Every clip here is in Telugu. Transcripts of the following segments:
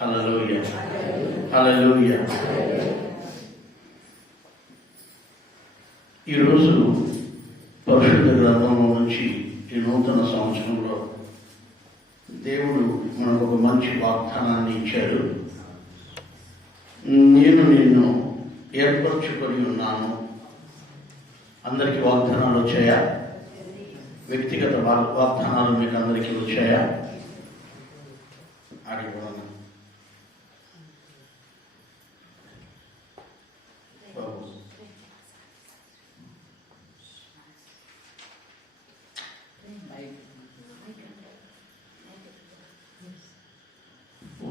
హల్లెలూయా, హల్లెలూయా. ఈరోజు పరిశుద్ధ గ్రంథంలో నుంచి ఈ నూతన సంవత్సరంలో దేవుడు మనకు ఒక మంచి వాగ్దానాన్ని ఇచ్చాడు. నేను నిన్ను ఏర్పరచుకొని ఉన్నాను. అందరికీ వాగ్దానాలు వచ్చాయా? వ్యక్తిగత వాగ్దానాలు మీకు అందరికీ వచ్చాయా? అడిగిపోను.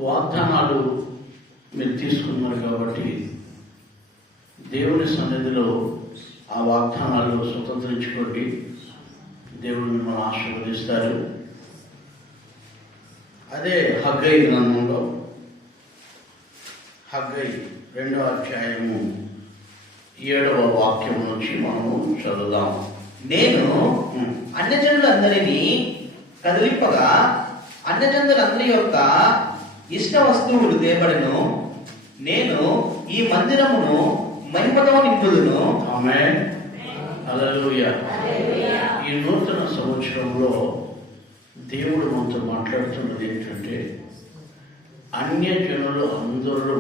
వాగ్దానాలు మీరు తీసుకున్నారు కాబట్టి దేవుని సన్నిధిలో ఆ వాగ్దానాలు స్వతంత్రించుకోండి. దేవుడు మిమ్మల్ని ఆశీర్వదిస్తారు. అదే హగ్గై గ్రంథంలో హగ్గై 2వ అధ్యాయము 7వ వాక్యం నుంచి మనము చదువుదాం. నేను అన్యజనులందరినీ కదిలింపగా అన్యజనులందరి యొక్క ఇష్ట వస్తువులు తేబడెను. నేను ఈ మందిరమును మహిమతో నింపుదును. ఆమేన్, హల్లెలూయా. ఈ నూతన సంవత్సరంలో దేవుడు మనతో మాట్లాడుతున్నది ఏంటంటే, అన్యజనులు అందరూ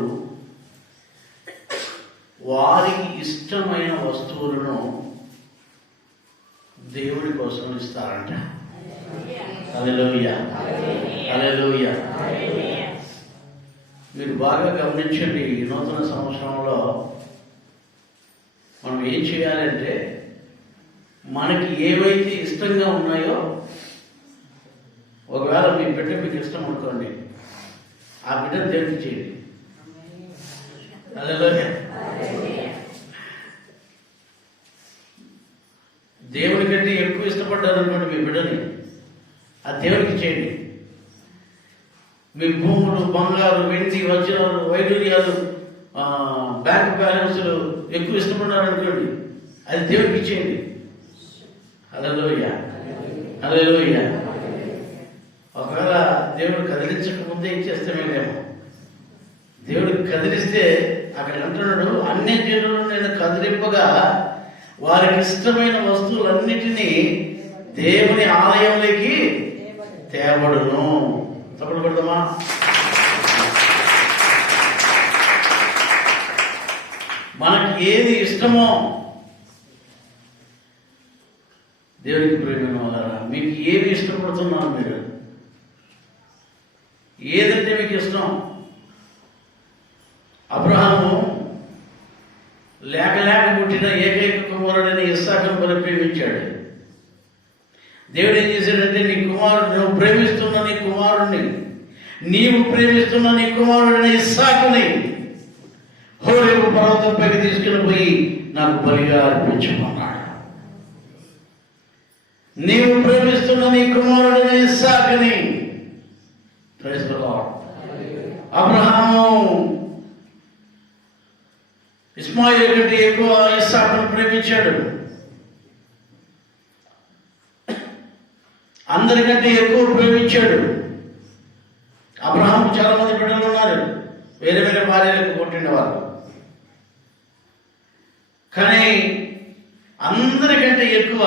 వారికి ఇష్టమైన వస్తువులను దేవుడి కోసం ఇస్తారంట. హల్లెలూయా, హల్లెలూయా. మీరు బాగా గమనించండి. ఈ నూతన సంవత్సరంలో మనం ఏం చేయాలంటే, మనకి ఏవైతే ఇష్టంగా ఉన్నాయో, ఒకవేళ మీ బిడ్డ మీకు ఇష్టం అనుకోండి, ఆ బిడ్డను దేవుడికి చేయండి. హల్లెలూయా. దేవుని కంటే ఎక్కువ ఇష్టపడ్డారు అనుకోండి మీ బిడ్డని, ఆ దేవుడికి చేయండి. మీ భూములు, బంగారు, వెండి, వజ్రాలు, వైడూర్యాలు, బ్యాంక్ బ్యాలెన్స్లు ఎక్కువ ఇష్టపడ్డారనుకోండి, అది దేవుడికి ఇచ్చేయండి. హల్లెలూయా, హల్లెలూయా. ఒకవేళ దేవుడు కదిలించక ముందే ఇచ్చేస్తే మేమేమో, దేవుడికి కదిలిస్తే అక్కడ అంటున్నాడు, అన్ని జనులను నేను కదిలింపగా వారికి ఇష్టమైన వస్తువులన్నిటినీ దేవుని ఆలయంలోకి తేబడును. తప్పుడు కొడదామా? మనకి ఏది ఇష్టమో, దేవునికి ప్రేమ వాళ్ళరా, మీకు ఏది ఇష్టపడుతున్నారు? మీరు ఏదంటే మీకు ఇష్టం? అబ్రహాము లేక పుట్టిన ఏకైక కుమారుడని ఇస్సాకును ప్రేమించాడు. దేవుడు ఏం చేశాడంటే, నీ కుమారుడు, నువ్వు ప్రేమిస్తున్న నీ కుమారుడిని, నీవు ప్రేమిస్తున్న నీ కుమారుడిని ఇస్సాకుని హోరేబు పర్వతంపైకి తీసుకుని పోయి నాకు బలిగా అర్పించమన్నాడు. నీవు ప్రేమిస్తున్న నీ కుమారుడిని ఇస్సాకుని. Praise the lord. అబ్రహాము ఇస్మాయిల్ కంటే ఎక్కువ ఇస్సాకును ప్రేమించాడు. అందరికంటే ఎక్కువ ప్రేమించాడు. అబ్రహాంకు చాలా మంది బిడ్డలు ఉన్నారు, వేరే వేరే భార్యలకు పుట్టినవారు. కానీ అందరికంటే ఎక్కువ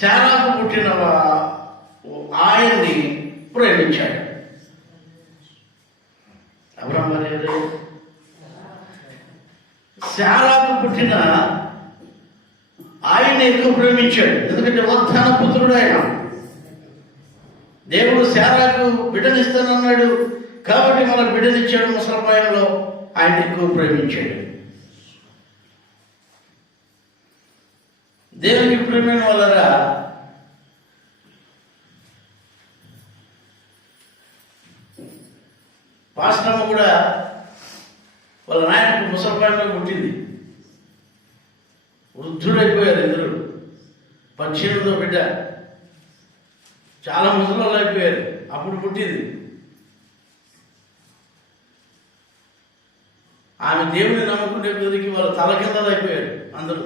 శారాకు పుట్టిన ఆయన్ని ప్రేమించాడు. అబ్రహాం భార్య శారాకు పుట్టిన ఆయన్ని ఎక్కువ ప్రేమించాడు. ఎందుకంటే వాగ్దాన పుత్రుడు ఆయన. దేవుడు శారాకు బిడ్డనిస్తానన్నాడు కాబట్టి మనకు బిడ్డనిచ్చాడు. ముసలపాయంలో ఆయన ఎక్కువ ప్రేమించాడు. దేవునికి ప్రేమైన వాళ్ళరా, పాస్టమ్మ కూడా వాళ్ళ నాయనకు ముసలపాయంలో పుట్టింది. వృద్ధుడైపోయారు ఇద్దరు. 18వ బిడ్డ. చాలా ముసలోళ్ళు అయిపోయారు. అప్పుడు పుట్టింది. ఆమె దేవుని నమ్ముకునే కొద్దికి వాళ్ళు తల కిందలు అయిపోయారు అందరూ.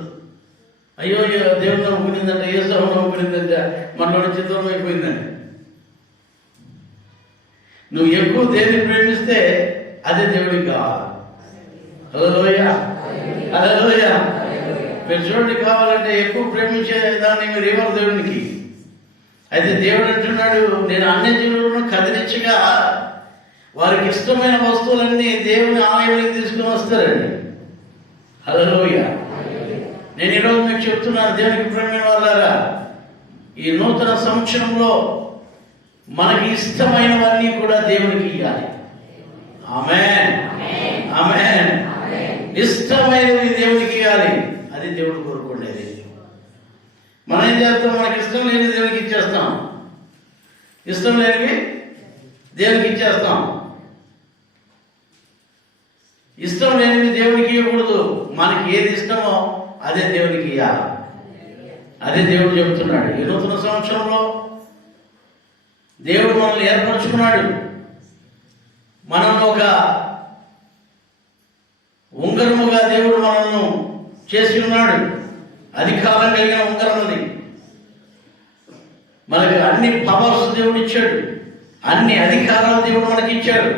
అయ్యో దేవుడు నమ్ముకునిందంట, ఏ సభ నమ్ముకునిందంట, మనలో నుంచి దూరం అయిపోయిందండి. నువ్వు ఎక్కువ దేన్ని ప్రేమిస్తే అదే దేవుడికి కావాలి. హల్లెలూయా, హల్లెలూయా. మీరు చూడండి, కావాలంటే ఎక్కువ ప్రేమించే దాన్ని మీరు ఇవ్వరు దేవునికి. అయితే దేవుడు అంటున్నాడు, నేను అన్ని జీవులను కదిలించగా వారికి ఇష్టమైన వస్తువులన్నీ దేవుని ఆలయానికి తీసుకుని వస్తారండి. హల్లెలూయా. నేను ఈరోజు మీకు చెప్తున్నాను, దేవునికి ప్రేమైన వాళ్ళారా, ఈ నూతన సంవత్సరంలో మనకి ఇష్టమైనవన్నీ కూడా దేవునికి ఇవ్వాలి. ఆమేన్, ఆమేన్. ఇష్టమైనవి దేవునికి ఇవ్వాలి, అది దేవుడు కోరుకునేది. మనం ఏం చేస్తాం? మనకి ఇష్టం లేని దేవునికి ఇచ్చేస్తాం, ఇష్టం లేనివి దేవునికి ఇచ్చేస్తాం. ఇష్టం లేనివి దేవునికి ఇవ్వకూడదు. మనకి ఏది ఇష్టమో అదే దేవునికి ఇవ్వాలి. అదే దేవుడు చెబుతున్నాడు. ఈ నూతన సంవత్సరంలో దేవుడు మనల్ని ఏర్పరచుకున్నాడు. మనం ఒక ఉంగరముగా దేవుడు మనల్ని చేసి ఉన్నాడు. అధికారం కలిగిన ఉంగరముని. మనకి అన్ని పవర్స్ దేవుడు ఇచ్చాడు, అన్ని అధికారాలు దేవుడు మనకి ఇచ్చాడు.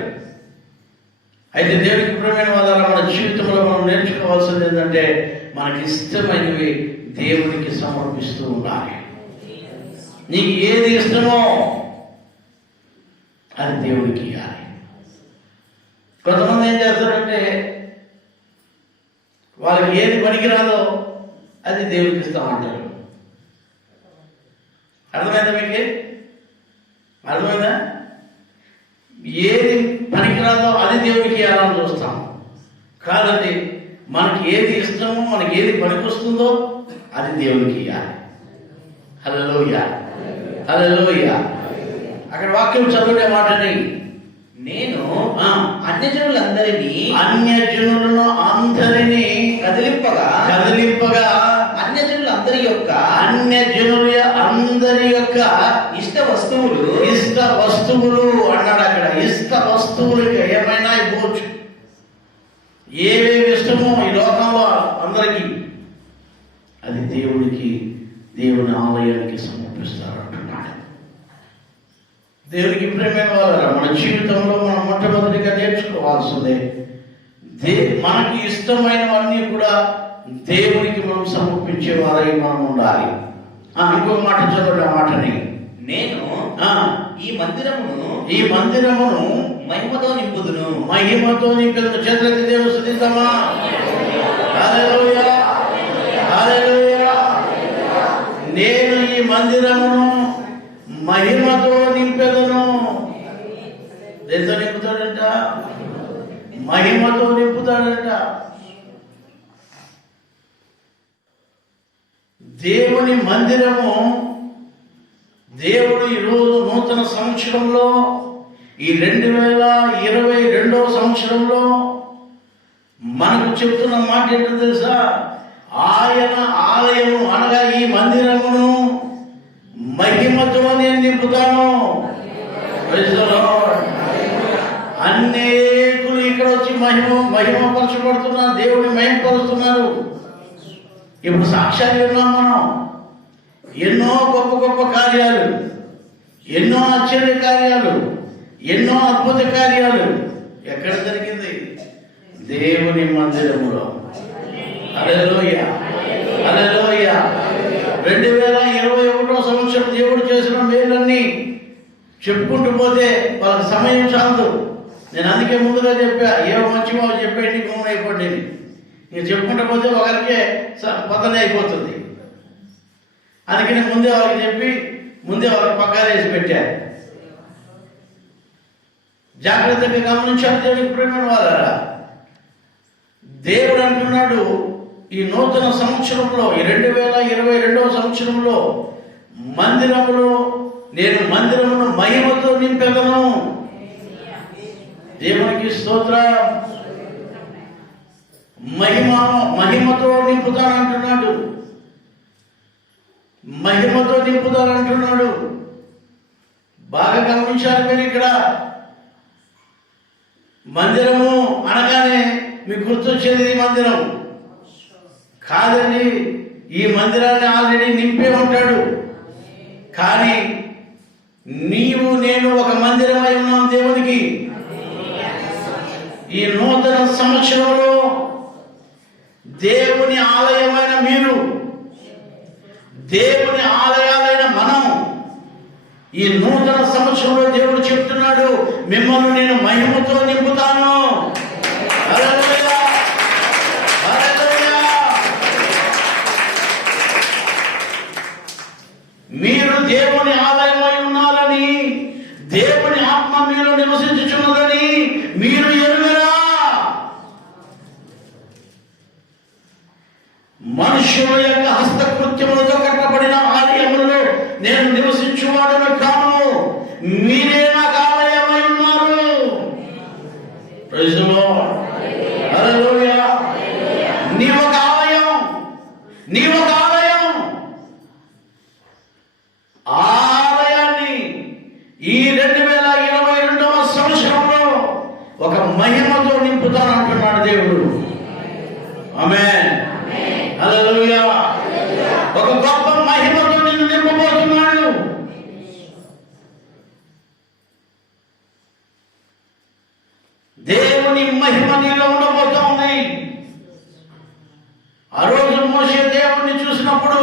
అయితే దేవునికి ప్రియమైన వాళ్ళ మన జీవితంలో మనం నేర్చుకోవాల్సింది ఏంటంటే, మనకి ఇష్టమైనవి దేవునికి సమర్పిస్తూ ఉండాలి. నీకు ఏది ఇష్టమో అది దేవుడికి ఇవ్వాలి. కొంతమంది ఏం చేస్తారంటే, వాళ్ళకి ఏది పనికిరాదో అది దేవుడికి ఇస్తామంటారు. అర్థమైందా మీకు? అర్థమైందా? ఏది పనికిరాదో అది దేవుడికి ఇవ్వాలని చూస్తాం. కాదండి, మనకి ఏది ఇష్టమో, మనకి ఏది పనికొస్తుందో అది దేవుడికి ఇవ్వాలి. హల్లెలూయా, హల్లెలూయా. అక్కడ వాక్యం చదివిన మాటని, నేను అన్యజనులందరినీ కదిలింపగా అన్యజనులందరి యొక్క ఇష్ట వస్తువులు అన్నాడు. అక్కడ ఇష్ట వస్తువులకి ఏమైనా ఇవ్వచ్చు. ఏమేమి ఇష్టమో ఈ లోకంలో అందరికీ అది దేవుని ఆలయానికి సమర్పిస్తారు అంటున్నాడు. దేవునికి ప్రేమైన వాళ్ళ మన జీవితంలో మనం మొట్టమొదటిగా నేర్చుకోవాల్సిందే, మనకి ఇష్టమైనవన్నీ కూడా దేవునికి మనం సమర్పించే వారై మనం ఉండాలి. ఇంకో మాట చదవండి ఆ మాటని. నేను ఈ మందిరమును మహిమతో నింపుదును. చేతులెత్తి దేవుని స్తుతిద్దామా? హల్లెలూయా, హల్లెలూయా. నేను ఈ మందిరమును మహిమతో నింపెదను. దేంతో నింపుతాడంట? మహిమతో నింపుతాడంట. దేవుని మందిరము, దేవుడు ఈరోజు నూతన సంవత్సరంలో, ఈ 2022వ సంవత్సరంలో మనకు చెప్తున్న మాట ఏంటో తెలుసా? ఆయన ఆలయము అనగా ఈ మందిరమును మహిమతో నేను నింపుతాను. అనేకులు ఇక్కడ వచ్చి మహిమపరచబడుతున్నారు, దేవుడిని మహిమపరుస్తున్నారు. ఇప్పుడు సాక్ష్యాలు విన్నాం మనం. ఎన్నో గొప్ప గొప్ప కార్యాలు, ఎన్నో ఆశ్చర్య కార్యాలు, ఎన్నో అద్భుత కార్యాలు ఎక్కడ జరిగింది? దేవుని మందిరములో. హల్లెలూయా, హల్లెలూయా. 2021వ సంవత్సరం దేవుడు చేసిన మేలన్నీ చెప్పుకుంటూ పోతే వాళ్ళకి సమయం చాలదు. నేను అందుకే ముందుగా చెప్పా, ఏవో మంచివో చెప్పేటి గమనం అయిపోండి. నేను చెప్పుకుంటూ పోతే ఒకరికే పతనే అయిపోతుంది. అందుకని ముందే వాళ్ళకి చెప్పి ముందే వాళ్ళకి పక్కాలు వేసి పెట్టారు. జాగ్రత్తగా గమనించాలి. దేవునికి ప్రేమైన వాళ్ళరా, దేవుడు అంటున్నాడు, ఈ నూతన సంవత్సరంలో, ఈ 2022వ సంవత్సరంలో నేను మందిరమును మహిమతో నింపెదను. దేవునికి స్తోత్రం. మహిమతో నింపుతానంటున్నాడు. మహిమతో నింపుతానంటున్నాడు. బాగా గమనించాలి మీరు. ఇక్కడ మందిరము అనగానే మీకు గుర్తొచ్చేది మందిరం కాదండి. ఈ మందిరాన్ని ఆల్రెడీ నింపే ఉంటాడు. కానీ నీవు నేను ఒక మందిరమై ఉన్నాం దేవునికి. ఈ నూతన సంవత్సరంలో దేవుని ఆలయమైన మీరు, దేవుని ఆలయాలైన మనం, ఈ నూతన సంవత్సరంలో దేవుడు చెప్తున్నాడు, మిమ్మల్ని నేను మహిమతో నింపుతాను. హల్లెలూయా, హల్లెలూయా. మీరు దేవుని ఆలయమై ఉన్నారని, దేవుని ఆత్మ మీలో నివసించుచున్నదని మీరు ఎరుగరా? మనుషుల యొక్క హస్తకృత్యములతో కట్టబడిన ఆలయములలో నేను నివసించువాడను కాను, మీరే నాకు ఆలయమై ఉన్నారు. ప్రైజ్ ది లార్డ్, హల్లెలూయా. నీవు ఒక ఆలయం, నీవు ఒక ఆలయం. ఆలయాన్ని ఈ 2022వ సంవత్సరంలో ఒక మహిమతో నింపుతానంటున్నాడు దేవుడు. ఆమేన్, హల్లెలూయా. ఒక గొప్ప మహిమతో నిన్ను నింపబోతున్నాడు. దేవుని మహిమ నీలో ఉండబోతోంది. ఆ రోజు మోషే దేవుణ్ణి చూసినప్పుడు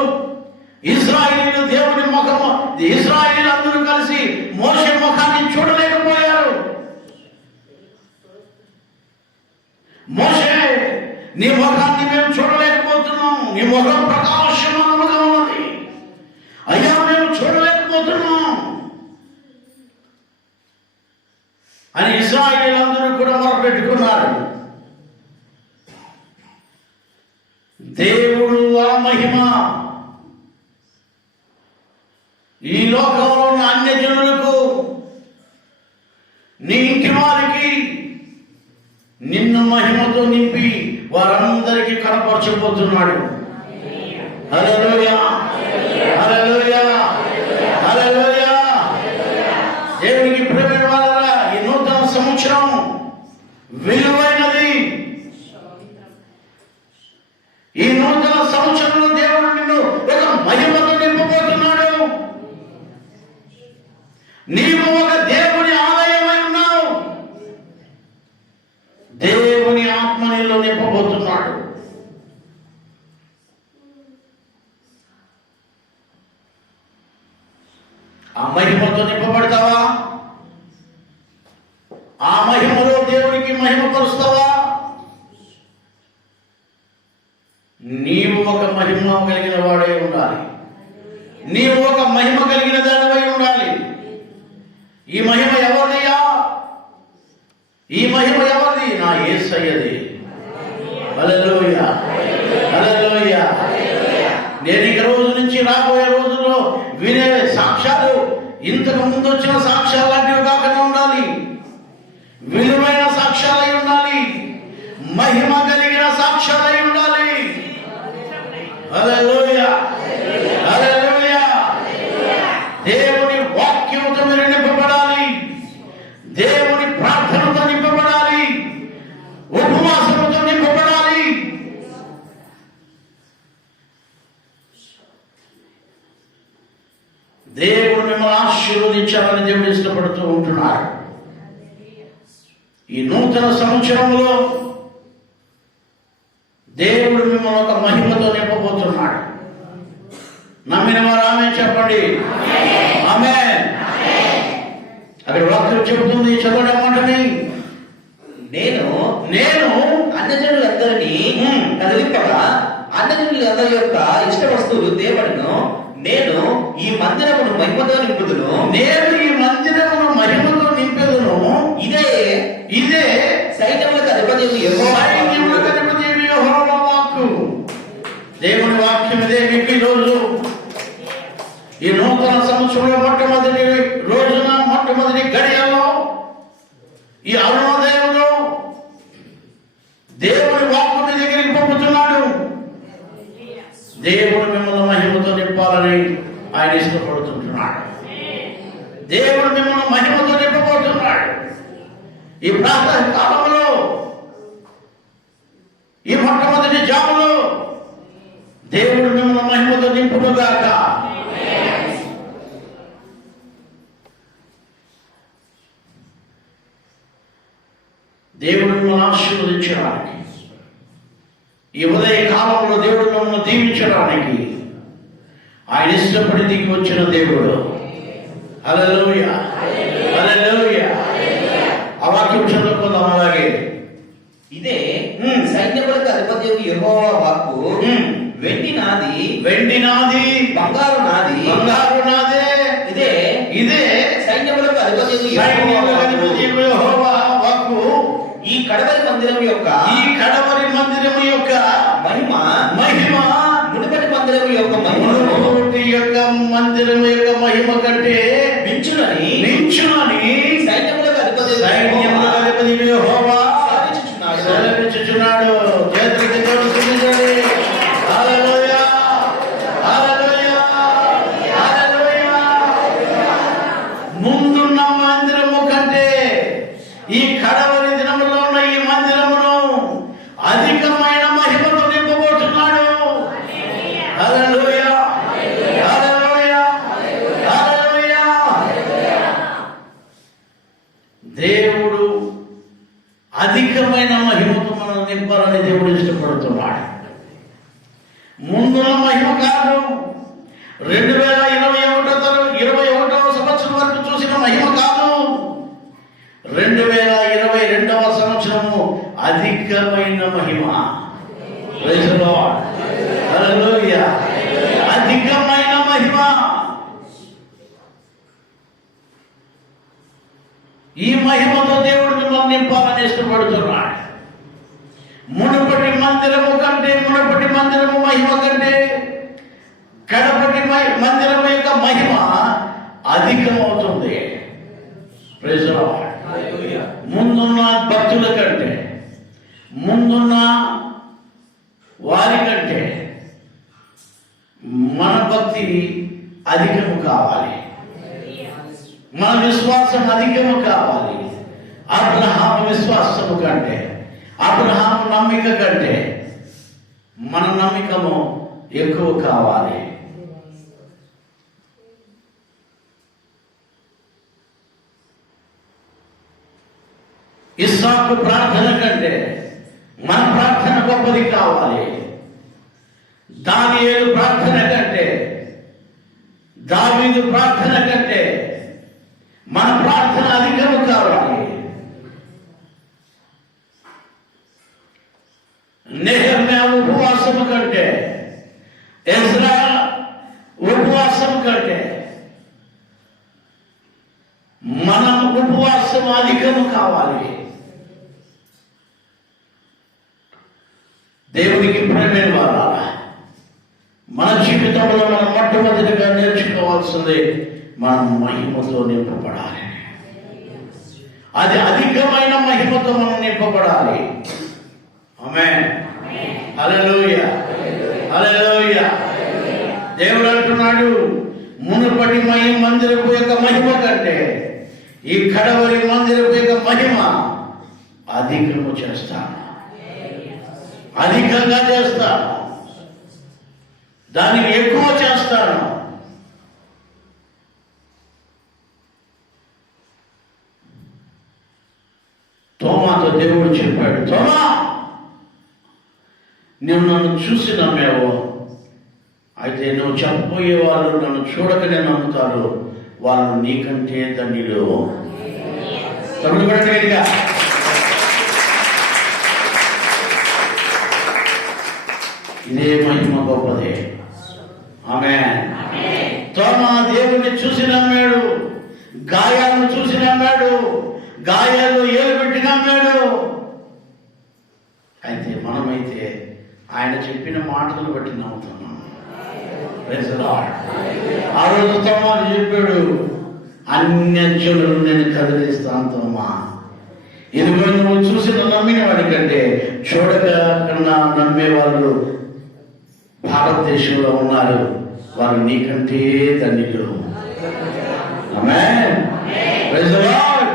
ఇశ్రాయేలీయులు దేవుని ముఖము, ఇశ్రాయేలీయులు అందరూ కలిసి మోషే ముఖాన్ని చూడలేకపోయారు. మోషే, నీ ముఖాన్ని మేము చూడలేకపోతున్నాం, నీ ముఖం ప్రకాశమానముగా ఉన్నది, అయ్యా మేము చూడలేకపోతున్నాం అని ఇశ్రాయేలీయులందరూ కూడా మొరపెట్టుకున్నారు. దేవుడు ఆ మహిమ ఈ లోకంలో ఉన్న అన్య జనులకు, నీ ఇంటి వారికి నిన్ను మహిమతో నింపి వారందరికీ కనపరచబోతున్నాడు. హల్లెలూయా, హల్లెలూయా, హల్లెలూయా. దేవునికి ప్రియమైన వారలారా, ఈ నూతన సంవత్సరం విలువైనది. ఈ నూతన సంవత్సరంలో దేవుడు నిన్ను ఒక మహిమతో నింపబోతున్నాడు. నీవు ఒక దేవుని ఆలయమై ఉన్నావు. దేవుని ఆత్మ నీలో నింపబోతున్నాడు. ఆ మహిమతో నింపబడతావా? ఆ మహిమలో దేవునికి మహిమ పరుస్తావా? నీవు ఒక మహిమ కలిగిన వాడే ఉండాలి. నీవు ఒక మహిమ కలిగిన దానివై ఉండాలి. ఈ మహిమ ఎవరిదియా? ఈ మహిమ ఎవరిది? నా యేసయ్యది. హల్లెలూయా, హల్లెలూయా. నేను ఈ రోజు నుంచి రాబోయే రోజుల్లో వినే సాక్ష్యాలు ఇంతకు ముందు వచ్చిన సాక్ష్యాలు లాంటివి కాకుండా ఉండాలి. విలువైన సాక్ష్యాలై ఉండాలి. మహిమ కలిగిన సాక్ష్యాలై ఉండాలి. హల్లెలూయా, హల్లెలూయా. దేవుని వాక్యంతో మీరు నింపబడాలి. దేవుని ప్రార్థనతో నింపబడాలి. ఉపవాసంతో నింపబడాలి. దేవుడు మిమ్మల్ని ఆశీర్వదించాలని దేవుడు ఇష్టపడుతూ ఉంటున్నాడు. ఈ నూతన సంవత్సరంలో దేవుడు మిమ్మల్ని ఒక మహిమతో నింపబోతున్నాడు. నమ్మిన వారు ఆమేన్ చెప్పండి. ఆమేన్. అక్కడ వాక్యం చెబుతుంది, చదవడమంటని, నేను నేను అన్యజనులందరినీ కదిలింపగా అన్యజనులందరి యొక్క ఇష్ట వస్తువులు తేబడును. నేను ఈ మందిరమును మహిమతో నింపుదును. నేను ఈ మందిరమును మహిమతో నింపెదను. ఇదే ఇదే సైన్యములకు అధిపతి యెహోవా వాక్కు. దేవుని వాక్యం ఇదే. మీకు ఈ రోజు ఈ నూతన సంవత్సరంలో మొట్టమొదటి రోజున, మొట్టమొదటి గడియలో, ఈ అరుణోదయంలో దేవుని వాక్కు మీ దగ్గరికి పంపుతున్నాడు. దేవుడు మిమ్మల్ని మహిమతో నింపాలని ఆయన ఇష్టపడుతుంటున్నాడు. దేవుడు మిమ్మల్ని మహిమతో నింపబోతున్నాడు. ఈ ప్రాతః కాలంలో, ఈ మొట్టమొదటి జాములో దేవుడు మిమ్మల్ని నింపునుగాక. దేవుడు మిమ్మల్ని ఆశీర్వదించడానికి, ఈ ఉదయ కాలంలో దేవుడు మిమ్మల్ని దీవించడానికి ఆయన ఇష్టపడి దిగి వచ్చిన దేవుడు. హల్లెలూయా, హల్లెలూయా. ఆ వాక్యం చదువుకుందాం. అలాగే ఇదే సైన్యములకు అధిపతి యెహోవా వాక్కు. వెండి నాది, వెండి నాది, బంగారు నాది, బంగారు నాదే. ఇదే ఇదే సైన్యములకు అధిపతి యెహోవా వాక్కు. ఈ కడవరి మందిరం యొక్క, ఈ కడవరి మందిరం యొక్క మహిమ, మహిమ మునుపటి మందిరం యొక్క మహిమ, మునుపటి యొక్క మందిరం యొక్క మహిమ కంటే మించునని సైన్యములకు అధిపతి సైన్యములకు యెహోవా సెలవిచ్చుచున్నాడు. చేతులకి దేవుడు స్తుతించండి. హల్లెలూయా, హల్లెలూయా, హల్లెలూయా. ముందున్న మందిరము కంటే ఈ కడవరి దినములో ఉన్న ఈ మందిరమును అధికమైన మహిమతో నింపబోతున్నాడు. హల్లెలూయా, హల్లెలూయా, హల్లెలూయా. దేవుడు అధికమైన మహిమతో మనం నింపాలని దేవుడు ఇష్టపడుతున్నాడు. ముందున్న మహిమ కాదు, 2021 సంవత్సరం వరకు చూసిన మహిమ కాదు, 2022 సంవత్సరము అధికమైన మహిమ. ప్రైజ్ ది లార్డ్, హల్లెలూయా. అధికమైన మహిమ. ఈ మహిమతో దేవుడు మిమ్మల్ని నింపాలని ఇష్టపడుతున్నాడు. మునుపటి మందిరము కంటే, మునుపటి మందిరము మహిమ కంటే కడపటి మందిరము యొక్క మహిమ అధికమవుతుంది. Praise the lord. ముందున్న భక్తుల కంటే, ముందున్న వారి కంటే మన భక్తి అధికము కావాలి, మన విశ్వాసం అధికము కావాలి. అబ్రహాము విశ్వాసము కంటే, అబ్రహాము నమ్మిక కంటే మన నమ్మికము ఎక్కువ కావాలి. ఇస్సాకు ప్రార్థన కంటే మన ప్రార్థన గొప్పది కావాలి. దానియేలు ప్రార్థన కంటే, దావీదు ప్రార్థన కంటే మన ప్రార్థన అధికము కావాలి. నెహెమ్యా ఉపవాసము కంటే, ఎజ్రా ఉపవాసం కంటే మనం ఉపవాసం అధికము కావాలి. దేవునికి ప్రేమైన వారాల మన జీవితంలో మనం మొట్టమొదటిగా నేర్చుకోవాల్సింది మనం మహిమతో నింపబడాలి. అది అధికమైన మహిమతో మనం నింపబడాలి. ఆమేన్, హల్లెలూయా, హల్లెలూయా. దేవుడు అంటున్నాడు, మునుపటి మందిరపు యొక్క మహిమ కంటే ఈ కడవరి మందిరపు యొక్క మహిమ అధికము చేస్తాను, అధికంగా చేస్తాను, దానికి ఎక్కువ చేస్తాను. తోమాతో దేవుడు చెప్పాడు, తోమా నువ్వు నన్ను చూసి నమ్మావు, అయితే నువ్వు చెప్పబోయే వాళ్ళు నన్ను చూడకనే నమ్ముతారు, వాళ్ళు నీకంటే ధన్యులు. తమ్ముడు కూడా గట్టిగా ఇదే మహిమ గొప్పదే. ఆమేన్. తోమా దేవుణ్ణి చూసి నమ్మాడు, గాయాలను చూసి నమ్మాడు, గాయాలు ఏలు పెట్టి నమ్మాడు. అయితే మనమైతే ఆయన చెప్పిన మాటలను బట్టి నమ్ముతున్నాం. Praise the lord. ఆ రోజు తోమా చెప్పాడు, అన్యజనులను నేను కదిలిస్తాను తోమా, ఇదిగో నువ్వు చూసిన నమ్మిన వాడి కంటే చూడక కన్నా నమ్మే వాళ్ళు భారతదేశంలో ఉన్నారు, వారు నీకంటే ధన్యులు. ఆమేన్, ప్రైజ్ ది లార్డ్.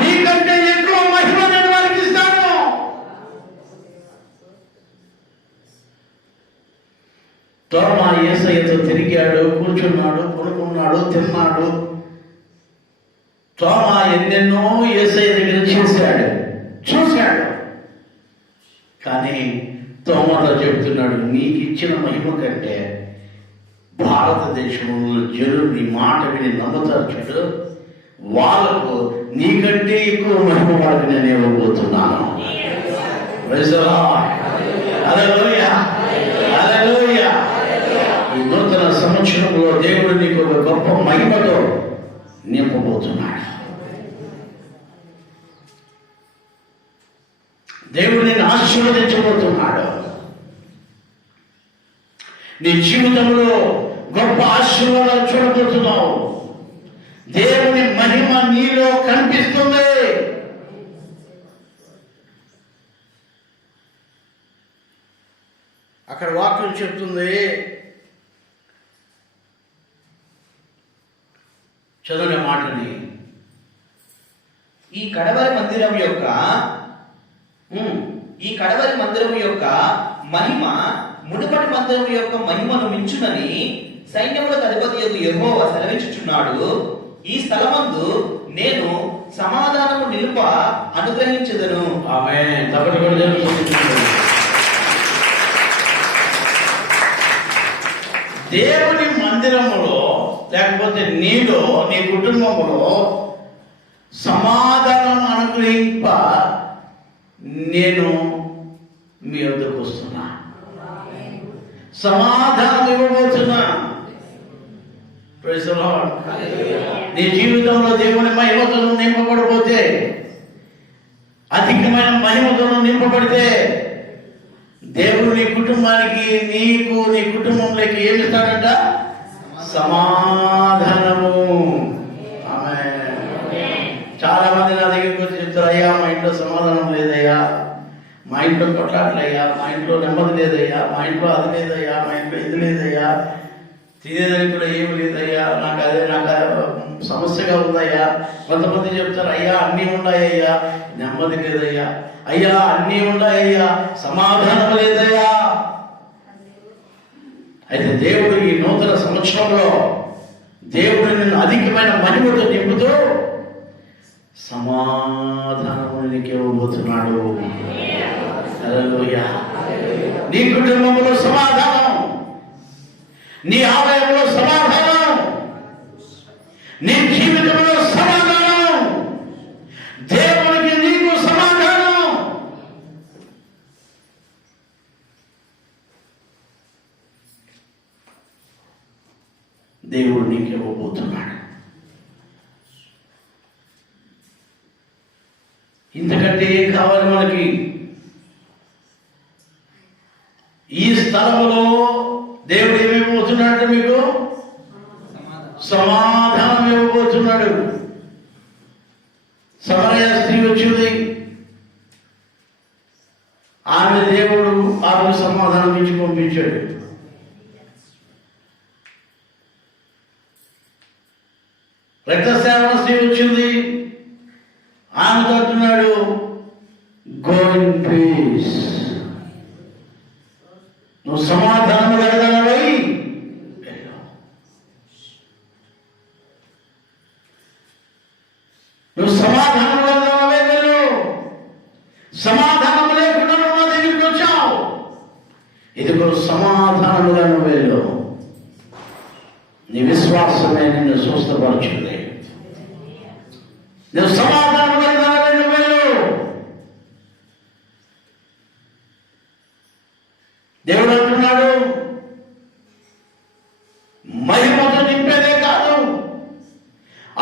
నీకంటే ఎక్కువ మహిమ నేను వారికి ఇస్తాను. తోమా యేసు యేసయ్యతో తిరిగాడు, కూర్చున్నాడు, పడుకున్నాడు, తిన్నాడు. తోమ ఎన్నెన్నో యేసయ్య దగ్గర చూశాడు. కానీ తోమతో చెప్తున్నాడు, నీకు ఇచ్చిన మహిమ కంటే భారతదేశంలో జనులు నీ మాట విని నమ్ముతారు చూడు, వాళ్ళకు నీకంటే ఎక్కువ మహిమ వాళ్ళకి నేను ఇవ్వబోతున్నాను. హల్లెలూయా, హల్లెలూయా. ఈ నూతన సంవత్సరంలో దేవుడు నీకు ఒక గొప్ప మహిమతో నింపబోతున్నాడు. దేవుడు నిన్ను ఆశీర్వదించబోతున్నాడు. నీ జీవితంలో గొప్ప ఆశీర్వాదాలు చూడబోతున్నావు. దేవుని మహిమ నీలో కనిపిస్తుంది. అక్కడ వాక్యం చెప్తుంది, చదవని మాటని. ఈ కడవరి మందిరం యొక్క మహిమ మునుపటి మందిరం యొక్క మహిమను మించునని సైన్యములకు అధిపతి యెహోవా సెలవించుచున్నాడు. ఈ స్థలమందు నేను సమాధానము నిలుప అనుగ్రహించదను. ఆమేన్. తప్పటి కూడా దేవుని మందిరములో లేకపోతే నీలో, నీ కుటుంబములో సమాధానం అనుగ్రహింప నేను మీ వద్దకు వస్తున్నా. సమాధానం ఇవ్వబోతున్నా. Praise the lord. నీ జీవితంలో దేవుని మహిమతో నింపబడిపోతే, అధికమైన మహిమతో నింపబడితే, దేవుడు నీ కుటుంబానికి, నీకు, నీ కుటుంబంలోకి ఏమి ఇస్తాడంట? సమాధానము. చాలా మంది నా దగ్గరికి వచ్చి చెప్తారు, అయ్యా మా ఇంట్లో సమాధానం లేదయ్యా, మా ఇంట్లో కొట్లాట్లయ్యా, మా ఇంట్లో నెమ్మది లేదయ్యా, మా ఇంట్లో అది లేదయ్యా, మా ఇంట్లో ఇది లేదయ్యా, తినేదానికి కూడా ఏమి లేదయ్యా, నాకు సమస్యగా ఉందయ్యా. కొంతమంది చెప్తారు, అయ్యా అన్నీ ఉన్నాయ్యా, నెమ్మది లేదయ్యా, అయ్యా అన్నీ ఉన్నాయ్యా, సమాధానం లేదయ్యా. అయితే దేవుడు ఈ నూతన సంవత్సరంలో దేవుడు నిన్ను అధికమైన మహిమతో నింపుతూ సమాధానము నీకు ఇవ్వబోతున్నాడు. హల్లెలూయా. నీ కుటుంబంలో సమాధానం, నీ ఆలయంలో సమాధానం, నీ జీవితంలో సమాధానం, దేవునికి నీకు సమాధానం. దేవుడు నీకు ఇవ్వబోతున్నాడు. ఇంతకంటే ఏం కావాలి మనకి? ఈ స్థలంలో దేవుడు ఏమి ఇవ్వబోతున్నాడు? మీకు సమాధానం ఇవ్వబోతున్నాడు. సమరయ స్త్రీ వచ్చింది, ఆమె దేవుడు ఆమె సమాధానం ఇచ్చి పంపించాడు. రక్తస్రావ స్త్రీ వచ్చింది, ఆమెతో అంటున్నాడు, గో ఇన్ పీస్, నువ్వు సమాధానం వెళ్ళగలవై. నువ్వు సమాధానం వెళ్ళగలవై వెళ్ళు. సమాధానం లేకుండా నువ్వు నా దగ్గరికి వచ్చావు, ఇదిగో సమాధానముగా నువ్వు వెళ్ళు. నీ విశ్వాసమే నిన్ను స్వస్థపరచుంది. నువ్వు సమాధానం వెళ్ళగలవై నువ్వు వెళ్ళు. దేవుడు అంటున్నాడు, మహిమతో నింపేదే కాదు,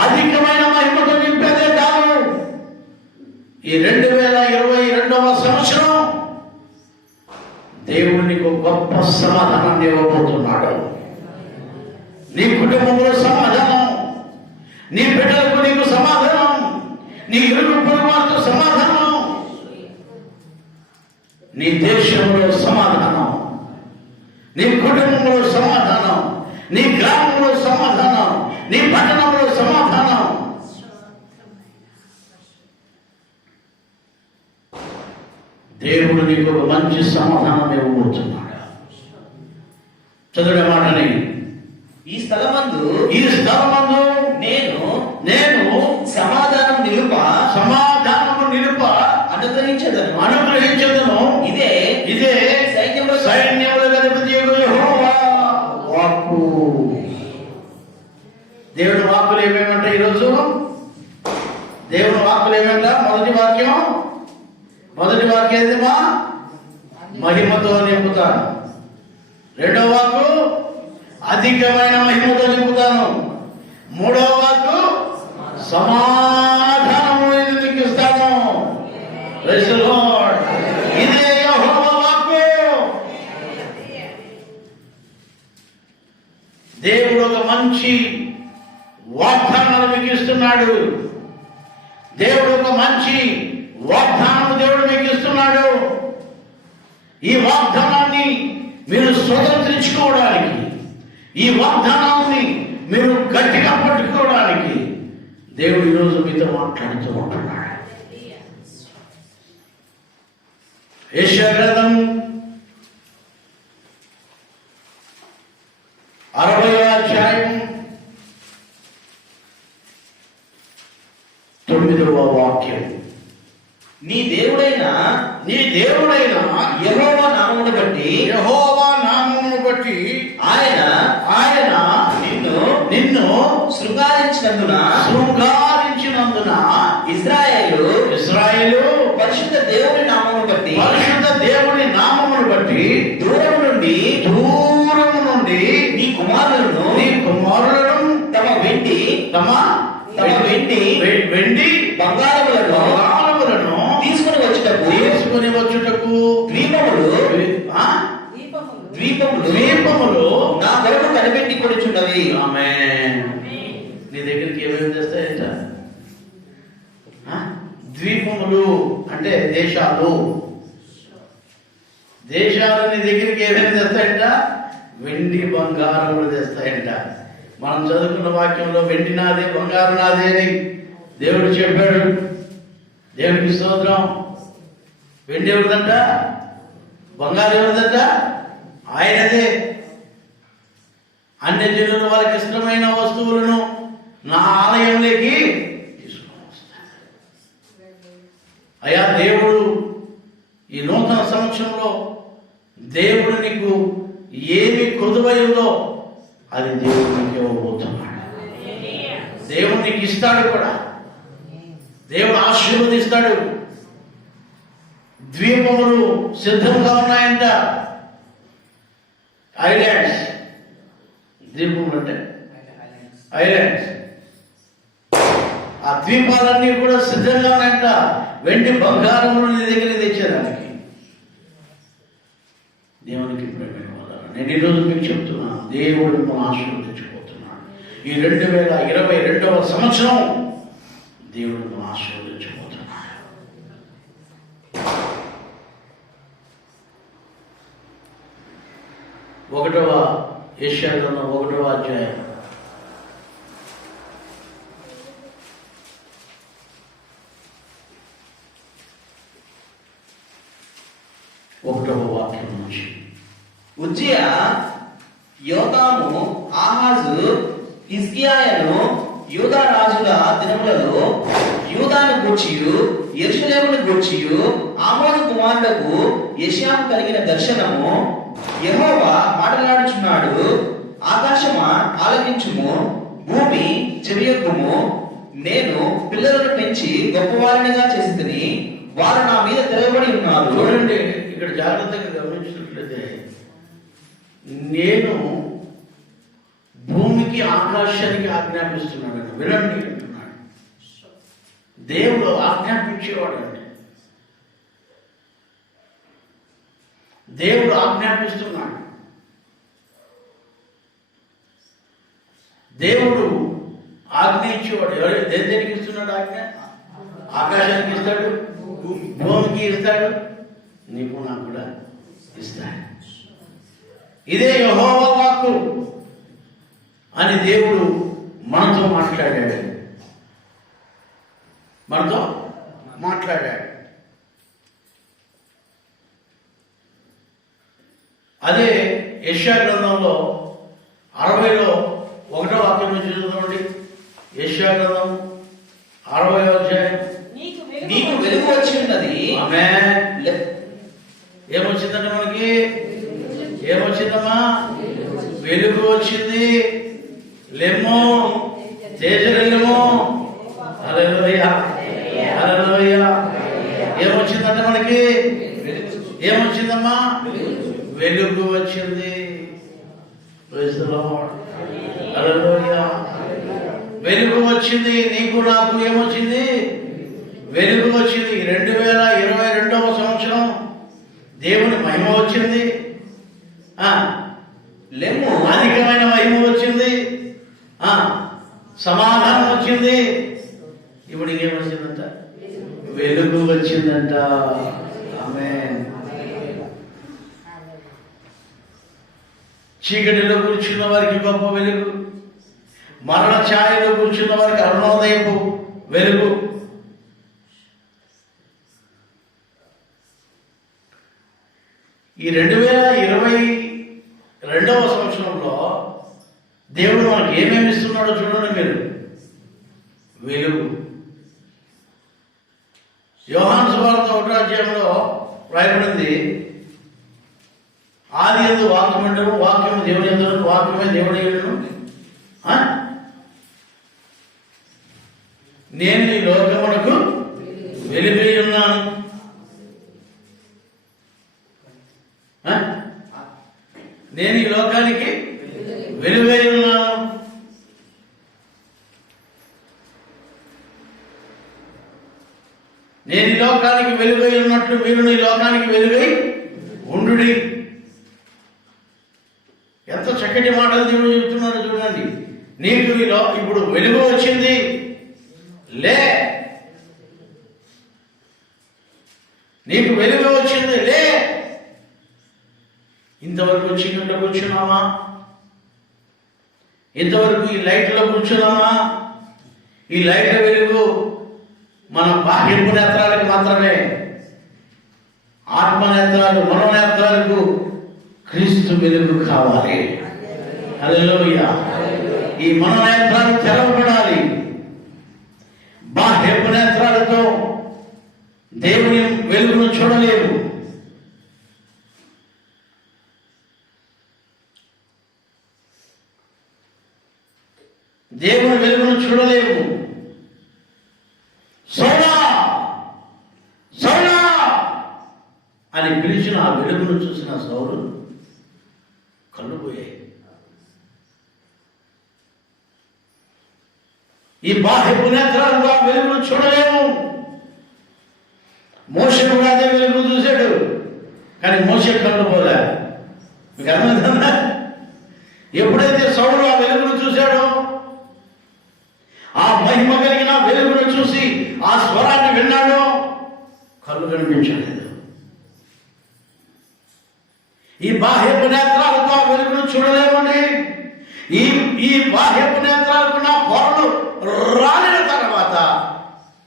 అధికమైన మహిమతో నింపేదే కాదు, ఈ 2022వ సంవత్సరం దేవుడు నీకు గొప్ప సమాధానాన్ని ఇవ్వబోతున్నాడు. నీ కుటుంబంలో సమాధానం, నీ బిడ్డలకు నీకు సమాధానం, నీ ఇరుగు పొరుగు వారితో సమాధానం, నీ దేశంలో సమాధానం, నీ కుటుంబంలో సమాధానం, నీ గ్రామంలో సమాధానం, నీ పట్టణంలో సమాధానం. దేవుడు నీకు ఒక మంచి సమాధానం ఇవ్వబోతున్నాడు. చదువుడే మాటని. ఈ స్థలమందు ఈ స్థలమందు నేను నేను సమాధానం సమాధానము నిలుప అనుగ్రహించదను. ఇదే ఇదే సైన్యములకు అధిపతియగు యెహోవా వాక్కు. దేవుని వాక్కులు ఏమేమంటాయి ఈరోజు? దేవుని వాక్కులు ఏమంటా? మొదటి వాక్యం ఏంటమ్మా? మహిమతో నింపుతాను. రెండవ వాక్కు అధికమైన మహిమతో నింపుతాను. మూడవ వాక్కు సమాధానము నీకు ఇస్తాను. Praise the lord. ఇదే యెహోవా వాక్కు. దేవుడు ఒక మంచి వాగ్దానాలు మీకు ఇస్తున్నాడు. దేవుడు ఒక మంచి వాగ్దానం దేవుడు మీకు ఇస్తున్నాడు. ఈ వాగ్దానాన్ని మీరు స్వతంత్రించుకోవడానికి, ఈ వాగ్దానాన్ని మీరు గట్టిగా పట్టుకోవడానికి దేవుడు ఈరోజు మీతో మాట్లాడుతూ ఉంటున్నాడు. యెషయా గ్రంథం 60వ అధ్యాయం 9వ వాక్యం. నీ దేవుడైన యెహోవా నామమును బట్టి ఆయన నిన్ను శృంగారించినందున ఇశ్రాయేలు పరిశుద్ధ దేవుని నామమును బట్టి దూరము నుండి నీ కుమారులను తమ వెండి బంగారములను తీసుకుని వచ్చుటకు ద్వీపములు నా కొరకు కనిపెట్టి కొడుచున్నవి. ఆమేన్. నీ దగ్గరికి ఏమేమి తెస్తాయంట? ద్వీపములు అంటే దేశాలు నీ దగ్గరికి ఏమేమి తెస్తాయంట? వెండి బంగారములు తెస్తాయంట. మనం చదువుకున్న వాక్యంలో వెండి నాదే బంగారం నాదే అని దేవుడు చెప్పాడు. దేవుడికి స్తోత్రం. వెండి ఎవరిదంట? బంగారం ఎవరిదంట? ఆయనదే. అన్ని జనులు వాళ్ళకి ఇష్టమైన వస్తువులను నా ఆలయంలోకి తీసుకొని వస్తాను. అయ్యా దేవుడు ఈ నూతన సంవత్సరంలో దేవుడు నీకు ఏమి కొదువైందో అది దేవుడు నీకు ఇవ్వబోతున్నాడు. దేవుడు నీకు ఇస్తాడు కూడా. దేవుడు ఆశీర్వదిస్తాడు. ద్వీపములు సిద్ధంగా ఉన్నాయంట. ఐలాండ్స్, ద్వీపములు అంటే ఐలాండ్స్. ఆ ద్వీపాలన్నీ కూడా సిద్ధంగా ఉన్నాయంట. వెండి బంగారములు నీ దగ్గర తెచ్చేదానికి. దేవునికి ప్రేమ వదలను. నేను ఈరోజు మీకు చెప్తున్నాను, దేవుడు మిమ్మల్ని ఆశీర్వదించబోతున్నాడు. ఈ 2022వ సంవత్సరం దేవుడు మిమ్మల్ని ఆశీర్వదించబోతున్నాడు. యెషయా గ్రంథం 1వ అధ్యాయం 1వ వాక్యం నుంచి. ఉజ్జియా, యోతాము, ఆహాజు, హిజ్కియాయను యూదా రాజుల దినములలో యూదాను గూర్చియు యెరూషలేమును గూర్చియు ఆమోజు కుమారులకు యెషయాకు కలిగిన దర్శనము. యెహోవా మాట్లాడుచున్నాడు, ఆకాశమా ఆలకించుము, భూమి చెవియొగ్గుము. నేను పిల్లలను పెంచి గొప్పవారినిగా చేసితిని, వారు నా మీద తిరగబడి ఉన్నారు. చూడండి, ఇక్కడ జాగ్రత్తగా గమనించినట్లయితే నేను భూమికి ఆకాశానికి ఆజ్ఞాపిస్తున్నాడు. వినండి అంటున్నాడు. దేవుడు ఆజ్ఞాపించేవాడు అంటే దేవుడు ఆజ్ఞాపిస్తున్నాడు. దేవుడు ఆజ్ఞ ఇచ్చేవాడు. ఎవరు దేనికి ఇస్తున్నాడు ఆజ్ఞ? ఆకాశానికి ఇస్తాడు, భూమికి ఇస్తాడు, నీకు నాకు కూడా ఇస్తాడు. ఇదే యెహోవా వాక్కు అని దేవుడు మనతో మాట్లాడాడు. అదే యెషయా గ్రంథంలో 60లో 1వ వాక్యం నుంచి చదవండి. యెషయా గ్రంథం 60వ అధ్యాయం. నీకు వెలుగు వచ్చి ఉన్నది. ఆమేన్. ఏమొచ్చిందంటే మనకి? ఏమొచ్చిందమ్మా? వెలుగు వచ్చింది. లెమ్మో, తేజరెల్లమో. హల్లెలూయా, హల్లెలూయా. ఏమొచ్చిందంటే మనకి? ఏమొచ్చిందమ్మా? వెలుగు వచ్చింది. Praise the lord. హల్లెలూయా. వెలుగు వచ్చింది. నీకు నాకు ఏమొచ్చింది? వెలుగు వచ్చింది. 2022వ సంవత్సరం దేవుని మహిమ వచ్చింది. లెమ్ము, అధికమైన మహిమ వచ్చింది. సమాధానం వచ్చింది. ఇప్పుడు ఇంకేమొచ్చిందంట? వెలుగు వచ్చిందంట. ఆమేన్. చీకటిలో కూర్చున్న వారికి గొప్ప వెలుగు, మరణ ఛాయలో కూర్చున్న వారికి అరుణోదయపు వెలుగు. ఈ 2022వ సంవత్సరంలో దేవుడు మనకి ఏమేమి ఇస్తున్నాడో చూడండి మీరు. వెలుగు. యోహాను సువార్త 1వ అధ్యాయంలో రాయబడింది, ఆది యందు వాక్యము ఉండెను, వాక్యము దేవుని యందును, వాక్యమే దేవుని యందును. నేను ఈ లోకమునకు వెలుగై ఉన్నాను. నేను ఈ లోకానికి వెలుగై ఉన్నాను. నేను ఈ లోకానికి వెలుగై ఉన్నట్లు మీరు ఈ లోకానికి వెలుగై ఉండుడి. ఎంత చక్కటి మాటలు దేవుడు చెప్తున్నారో చూడండి. నీకు ఇప్పుడు వెలుగు వచ్చింది. లే, నీకు వెలుగు వచ్చింది. లే. ఇంతవరకు చీకట్లో కూర్చున్నామా? ఇంతవరకు ఈ లైట్లో కూర్చున్నామా? ఈ లైట్ల వెలుగు మన బాహ్యపు నేత్రాలకు మాత్రమే. ఆత్మనేత్రాలు, మనోనేత్రాలకు క్రీస్తు వెలుగు కావాలి. హల్లెలూయా. ఈ మనోనేత్రాలు తెరవబడాలి. బాహ్యపు నేత్రాలతో దేవుని వెలుగును చూడలేవు. దేవుని వెలుగును చూడలేవు. సౌలా, సౌలా అని పిలిచిన ఆ వెలుగును చూసిన సౌలు కళ్ళు పోయాయి. ఈ బాహ్యపు నేత్రాలతో ఆ వెలుగును చూడలేము. మోషే కూడా అదే వెలుగును చూశాడు, కానీ మోషే కళ్ళు పోలే. మీకు అర్థమవుతుందా? ఎప్పుడైతే సౌలు ఆ వెలుగును చూశాడో, ఆ మహిమ కలిగిన వెలుగును చూసి ఆ స్వరాన్ని విన్నాడో, కళ్ళు కనిపించలేదు. ఈ బాహ్యపు నేత్రాలతో ఆ వెలుగును చూడలేమండి. ఈ బాహ్యపు నేత్రాలకు నా పొరలు రాలిన తర్వాత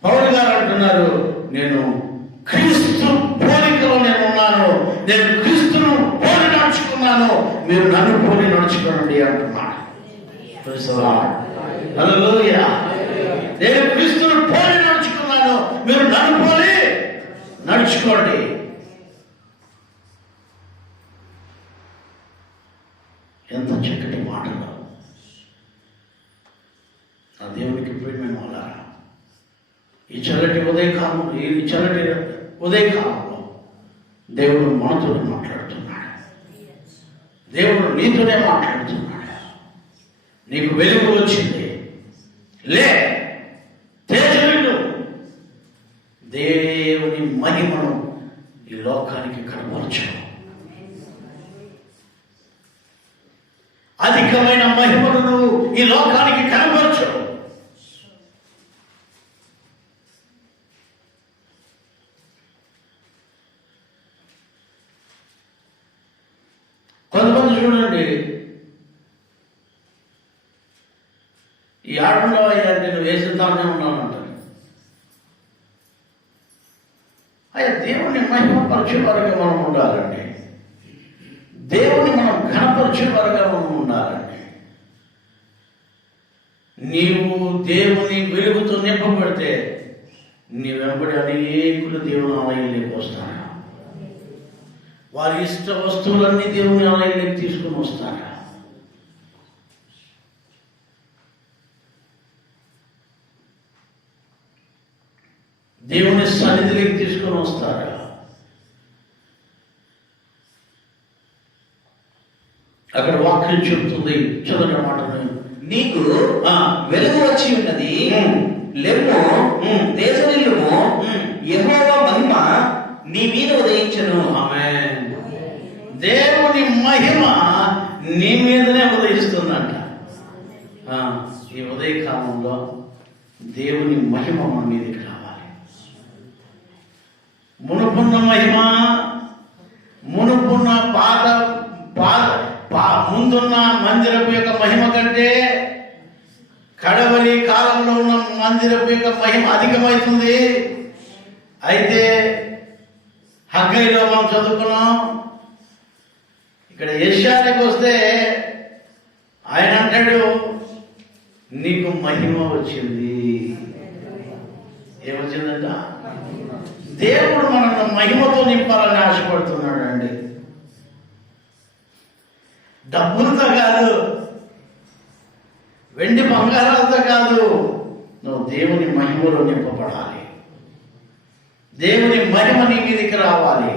పౌలు గారు అంటున్నారు, నేను క్రీస్తు పోలికలో నేను ఉన్నాను, నేను క్రీస్తును పోలి నడుచుకున్నాను, మీరు నన్ను పోలి నడుచుకోండి అంటున్నాడు. హల్లెలూయా. నేను క్రీస్తును పోలి నడుచుకున్నాను, మీరు నన్ను పోలి నడుచుకోండి. ఎంత చక్కటి మాటలు నా దేవునికి ప్రియమైన వాళ్ళారా. ఈ చల్లటి ఉదయకాలంలో దేవుడు మనతో మాట్లాడుతున్నాడు. దేవుడు నీతోనే మాట్లాడుతున్నాడు. నీకు వెలుగు వచ్చింది. లే, తేజవిల్లు. దేవుని మహిమను ఈ లోకానికి కనపరచు. అధికమైన మహిమను నువ్వు ఈ లోకానికి కనపరచు. కొంతమంది చూడండి, ఈ ఆడంలో అంటే నువ్వు వేసుతానే ఉన్నాను అంటారు. అయ్యా, దేవుని మహిమ పరిచే వారికి మనం ఉండాలండి. దేవుని మనం ఘనపరిచే వారుగా మనం ఉండాలండి. నీవు దేవుని వెలుగుతో నింపబడితే నీ వెంబడి అనేకులు దేవుని ఆలయంలోకి వస్తారు. వారి ఇష్ట వస్తువులన్నీ దేవుని ఆలయంలోకి తీసుకుని వస్తారు. దేవుని సన్నిధిలోకి తీసుకొని వస్తారు. అక్కడ వాక్యం చెబుతుంది, చదువు మాటలు. నీకు వెలుగు వచ్చి ఉన్నది, లెమ్ము, దేశనిల్లుము, యెహోవా మహిమ నీ మీద ఉదయించును. ఆమేన్. దేవుని మహిమ నీ మీదనే ఉదయిస్తుందంట. ఈ ఉదయకాలంలో దేవుని మహిమ మన మీదకి రావాలి. మునుపున్న మహిమ, మునుపున్న ముందున్న మందిరపు యొక్క మహిమ కంటే కడవరి కాలంలో ఉన్న మందిరపు యొక్క మహిమ అధికమవుతుంది. అయితే హగ్గయిలో మనం చదువుకున్నాం. ఇక్కడ యెషయాకి వస్తే ఆయన అంటాడు, నీకు మహిమ వచ్చింది. ఏమొచ్చిందంట? దేవుడు మనల్ని మహిమతో నింపాలని ఆశపడుతున్నాడు అండి. డబ్బులతో కాదు, వెండి బంగారాలతో కాదు, నువ్వు దేవుని మహిమలో నింపబడాలి. దేవుని మహిమ నీ మీదకి రావాలి.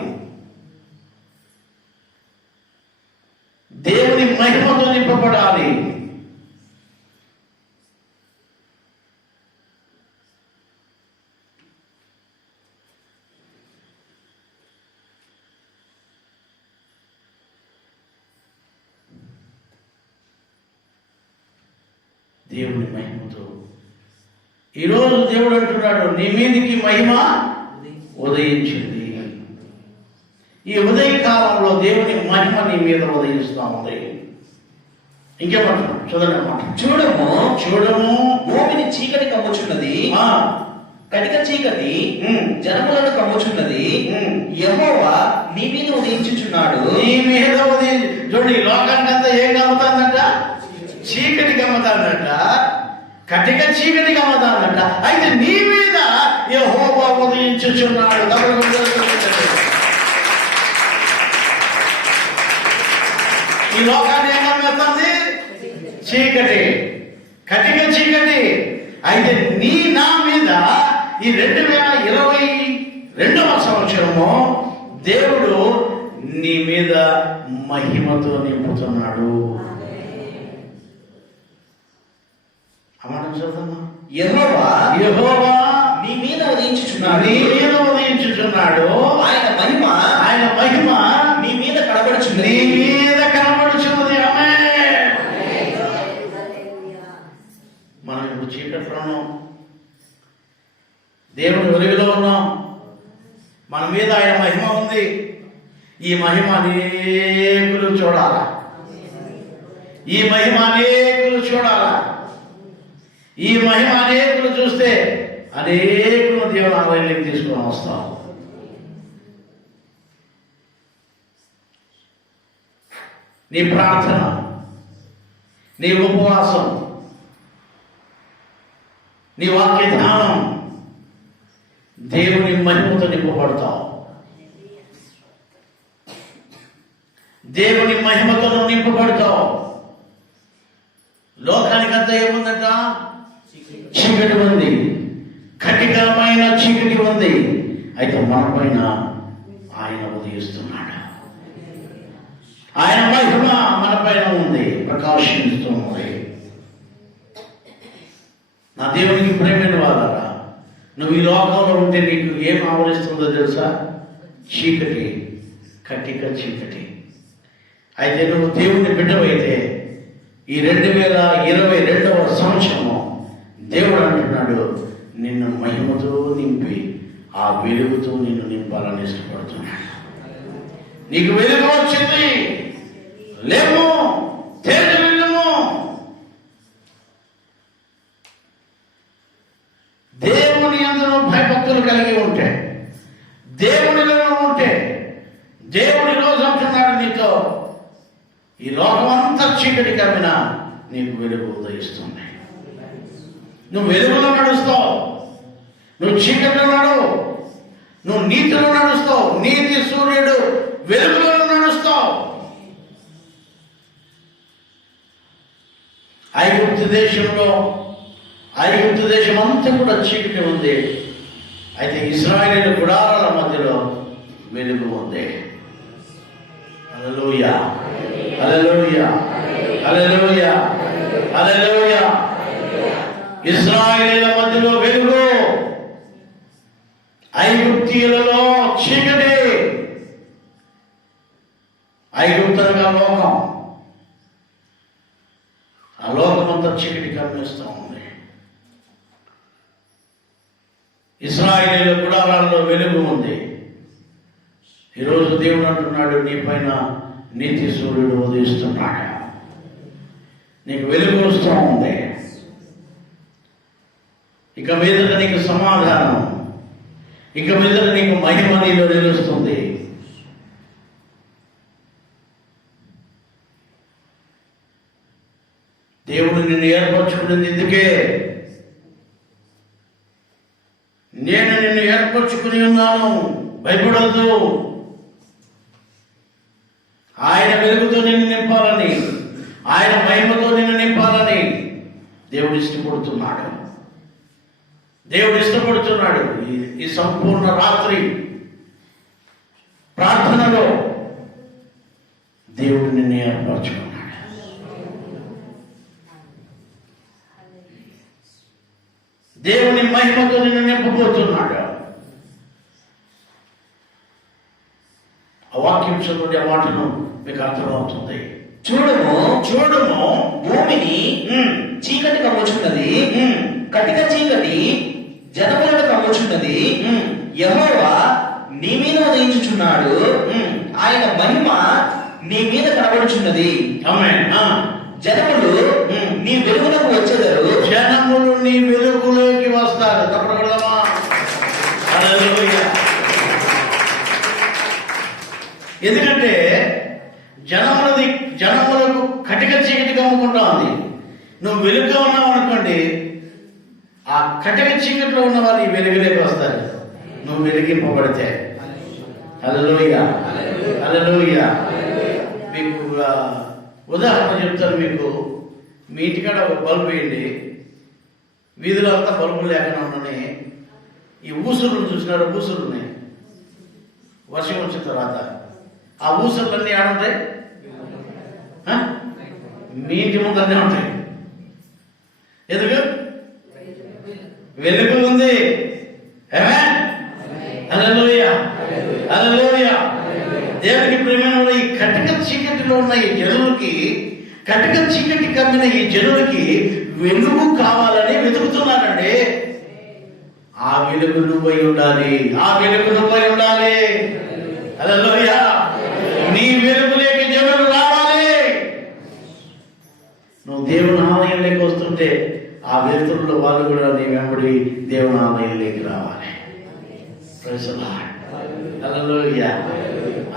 దేవుని మహిమతో నింపబడాలి. దేవుని మహిమతో ఈరోజు దేవుడు అంటున్నాడు, నీ మీదికి మహిమ ఉదయించింది. ఈ ఉదయకాలంలో దేవుని మహిమ నీ మీద ఉదయిస్తా ఉంది. ఇంకేమంటున్నాడు? చదవమాట. చూడము భూమిని చీకటి కమ్ముచున్నది, కటిక చీకటి జనములను కమ్ముచున్నది. యెహోవా నీ మీద ఉదయించుచున్నాడు. నీ మీద చూడండి, లోకానికంతా ఏం కమ్ముతాందట? చీకటి కమ్ముతాందట, కటిక చీకటి కమ్ముతాందట. అయితే నీ మీద యెహోవా ఉదయించుచున్నాడు. ఈ లోకాన్ని ఏం కమ్ముతుంది? చీకటి, కటిక చీకటి. అయితే నా మీద ఈ 2022వ సంవత్సరము దేవుడు నీ మీద మహిమతో నింపుతున్నాడు. యెహోవా నీ మీద ఉదయించుచున్నాడు. ఆయన మహిమ నీ మీద కనబడుచున్నది. మనం ఇప్పుడు చీకట్లో ఉన్నాం, దేవుని వెలుగులో ఉన్నాం. మన మీద ఆయన మహిమ ఉంది. ఈ మహిమ అనేకులు చూడాలా. ఈ మహిమ అనేకులు చూడాలా. ఈ మహిమ అనేకులు చూస్తే అనేకులు దేవుని ఆలయంలోకి తీసుకొని వస్తాం. నీ ప్రార్థన, నీ ఉపవాసం, నీ వాక్య ధ్యానం దేవుని మహిమతో నింపబడతావు. దేవుని మహిమతో నింపబడతావు. లోకానికంతా ఏముందట? చీకటి ఉంది, కఠినమైన చీకటి ఉంది. అయితే మన పైన ఆయన ఉదయిస్తున్నాడు. ఆయన మహిమ మన పైన ఉంది, ప్రకాశిస్తుంది. నా దేవునికి ప్రేమైన వాళ్ళరా, నువ్వు ఈ లోకంలో ఉంటే నీకు ఏం ఆవరిస్తుందో తెలుసా? చీకటి, కటిక చీకటి. అయితే నువ్వు దేవుని బిడ్డవైతే ఈ 2022వ సంవత్సరము దేవుడు అంటున్నాడు, నిన్ను మహిమతో నింపి ఆ వెలుగుతో నిన్ను నింపాలని ఇష్టపడుతున్నాడు. నీకు వెలుగు వచ్చింది, లేము, తేజము. దేవుని అందరూ భయభక్తులు కలిగి ఉంటే, దేవునిలో ఉంటే, దేవుడి రోజు అంటున్నాడు నీతో, ఈ లోకమంతా చీకటి కమ్మినా నీకు వెలుగు ఉదయిస్తుంది. నువ్వు వెలుగులో నడుస్తావు, నువ్వు చీకటిలో నడువు, నువ్వు నీతిలో నడుస్తావు, నీతి సూర్యుడు వెలుగులో నడుస్తావు. ఐగుప్తు దేశం అంతా కూడా చీకటి ఉంది. అయితే ఇశ్రాయేలు గుడారాల మధ్యలో వెలుగు ఉంది. హల్లెలూయా, హల్లెలూయా, హల్లెలూయా, హల్లెలూయా. ఇశ్రాయేలీయుల మధ్యలో వెలుగు, ఐగుప్తీయులలో చీకటి. ఐగుప్తనగా లోకం, ఆ లోకమంతా చీకటి కమ్మిస్తూ ఉంది. ఇశ్రాయేలీయుల గుడారాల్లో వెలుగు ఉంది. ఈరోజు దేవుడు అంటున్నాడు, నీ పైన నీతి సూర్యుడు ఉదయిస్తున్నాడు, నీకు వెలుగు వస్తూ ఉంది. ఇక మీదట నీకు సమాధానం, ఇక మీదట నీకు మహిమ నీలో నిలుస్తుంది. దేవుడు నిన్ను ఏర్పరచుకునేది ఎందుకే? నేను నిన్ను ఏర్పరచుకుని ఉన్నాను, భయపడద్దు. ఆయన వెలుగుతో నిన్ను నింపాలని, ఆయన మహిమతో నిన్ను నింపాలని దేవుడు ఇష్టపడుతున్నాడు. దేవుడు ఇష్టపడుతున్నాడు. ఈ సంపూర్ణ రాత్రి ప్రార్థనలో దేవుడు నిన్ను ఏర్పరచుకున్నాడు. దేవుని మహిమతో నిన్ను నింపబోతున్నాడు. ఆ వాక్యం చదువుడి, ఆ మాటను మీకు అర్థమవుతుంది. చూడుము భూమిని చీకటి కమ్ముచున్నది, కటిక చీకటి జనములను కమ్ముచున్నది. యెహోవా నీ మీద ఉదయించుచున్నాడు, ఆయన మహిమ నీ మీద కనబడుచున్నది. ఆమేన్. జనములు నీ వెలుగులకు వచ్చెదరు, జనములు నీ వెలుగులోకి వస్తారు. తప్పకుండా ఎందుకంటే జనములకు కటిక చీకటి కమ్ముకుంటా ఉంది. నువ్వు వెలుగుగా ఉన్నావు అనుకోండి, ఆ కటిక చీకటిలో ఉన్న వారు ఈ వెలుగులోకి వస్తారు, నువ్వు వెలిగింపబడితే. హల్లెలూయా, హల్లెలూయా. మీకు ఉదాహరణ చెప్తాను. మీకు మీ ఇంటికాడ ఒక బల్బు వేయండి, వీధిలో అంతా బల్బులు లేకుండా ఉన్నాయి. ఈ ఊసురులు చూసినారు, ఊసులు ఉన్నాయి. వర్షం వచ్చిన తర్వాత ఆ ఊసులన్నీ ఏడుంటాయి, మీ ఇంటి ముందరనే ఉంటాయి. ఎందుకు? వెలుగు ఉంది. హల్లెలూయా, హల్లెలూయా. దేవునికి ప్రేమైన ఈ కటిక చీకటిలో ఉన్న ఈ జనులకి, కటిక చీకటి కమ్మిన ఈ జనులకి వెలుగు కావాలని వెతుకుతున్నారండి. ఆ వెలుగు నువ్వై ఉండాలి, ఆ వెలుగు నువ్వై ఉండాలి. హల్లెలూయా. నీ వెలుగులోకి జనులు రావాలి. నువ్వు దేవుని ఆలయంలోకి వస్తుంటే ఆ వెలుతురులో వాళ్ళు కూడా నీ వెంబడి దేవుని ఆలయంలోకి రావాలి. Praise the lord. హల్లెలూయా.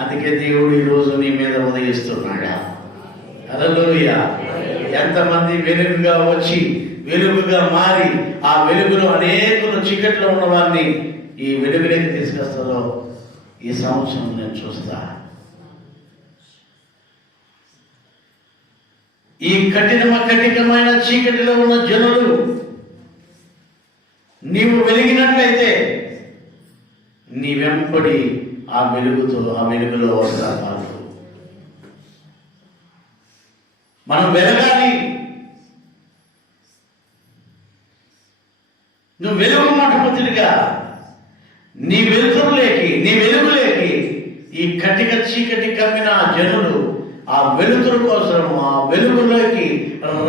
అందుకే దేవుడు ఈరోజు నీ మీద ఉదయిస్తున్నాడు. హల్లెలూయా. ఎంతమంది వెలుగుగా వచ్చి, వెలుగుగా మారి, ఆ వెలుగులో అనేకులు చీకట్లో ఉన్న వారిని ఈ వెలుగులోకి తీసుకొస్తారో ఈ సంవత్సరం నేను చూస్తా. ఈ కఠినమైన చీకటిలో ఉన్న జనులు నీవు వెలిగినట్లయితే నీ వెంబడి ఆ వెలుగులో వస్తారు వాళ్ళు. మనం వెలగాలి. నువ్వు వెలుగు మొట్టమొదటిగా నీ వెలుతురులేకి, నీ వెలుగులేకి ఈ కటిక చీకటి కమ్మిన ఆ జనులు ఆ వెలుతురు కోసం ఆ వెలుగులోకి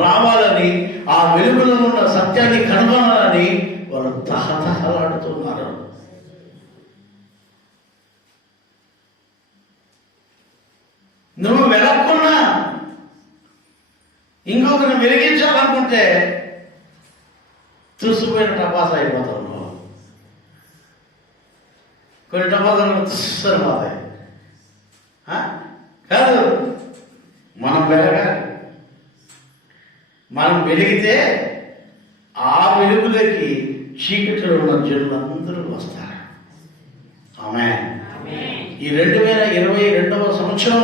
రావాలని, ఆ వెలుగులో ఉన్న సత్యాన్ని కనుగొనాలని వాళ్ళు తహతహలాడుతున్నారు. నువ్వు వెలక్కున్నా ఇంకొకరిని వెలిగించాలనుకుంటే తుసిపోయిన టపాస అయిపోతావు నువ్వు. కొన్ని టపాసాలు తుస్సరి పోతాయి. కాదు, మనం వెలగాలి. మనం వెలిగితే ఆ వెలుగులోకి చీకటిలో ఉన్న జనులందరూ వస్తారు. ఆమేన్. ఈ 2022వ సంవత్సరం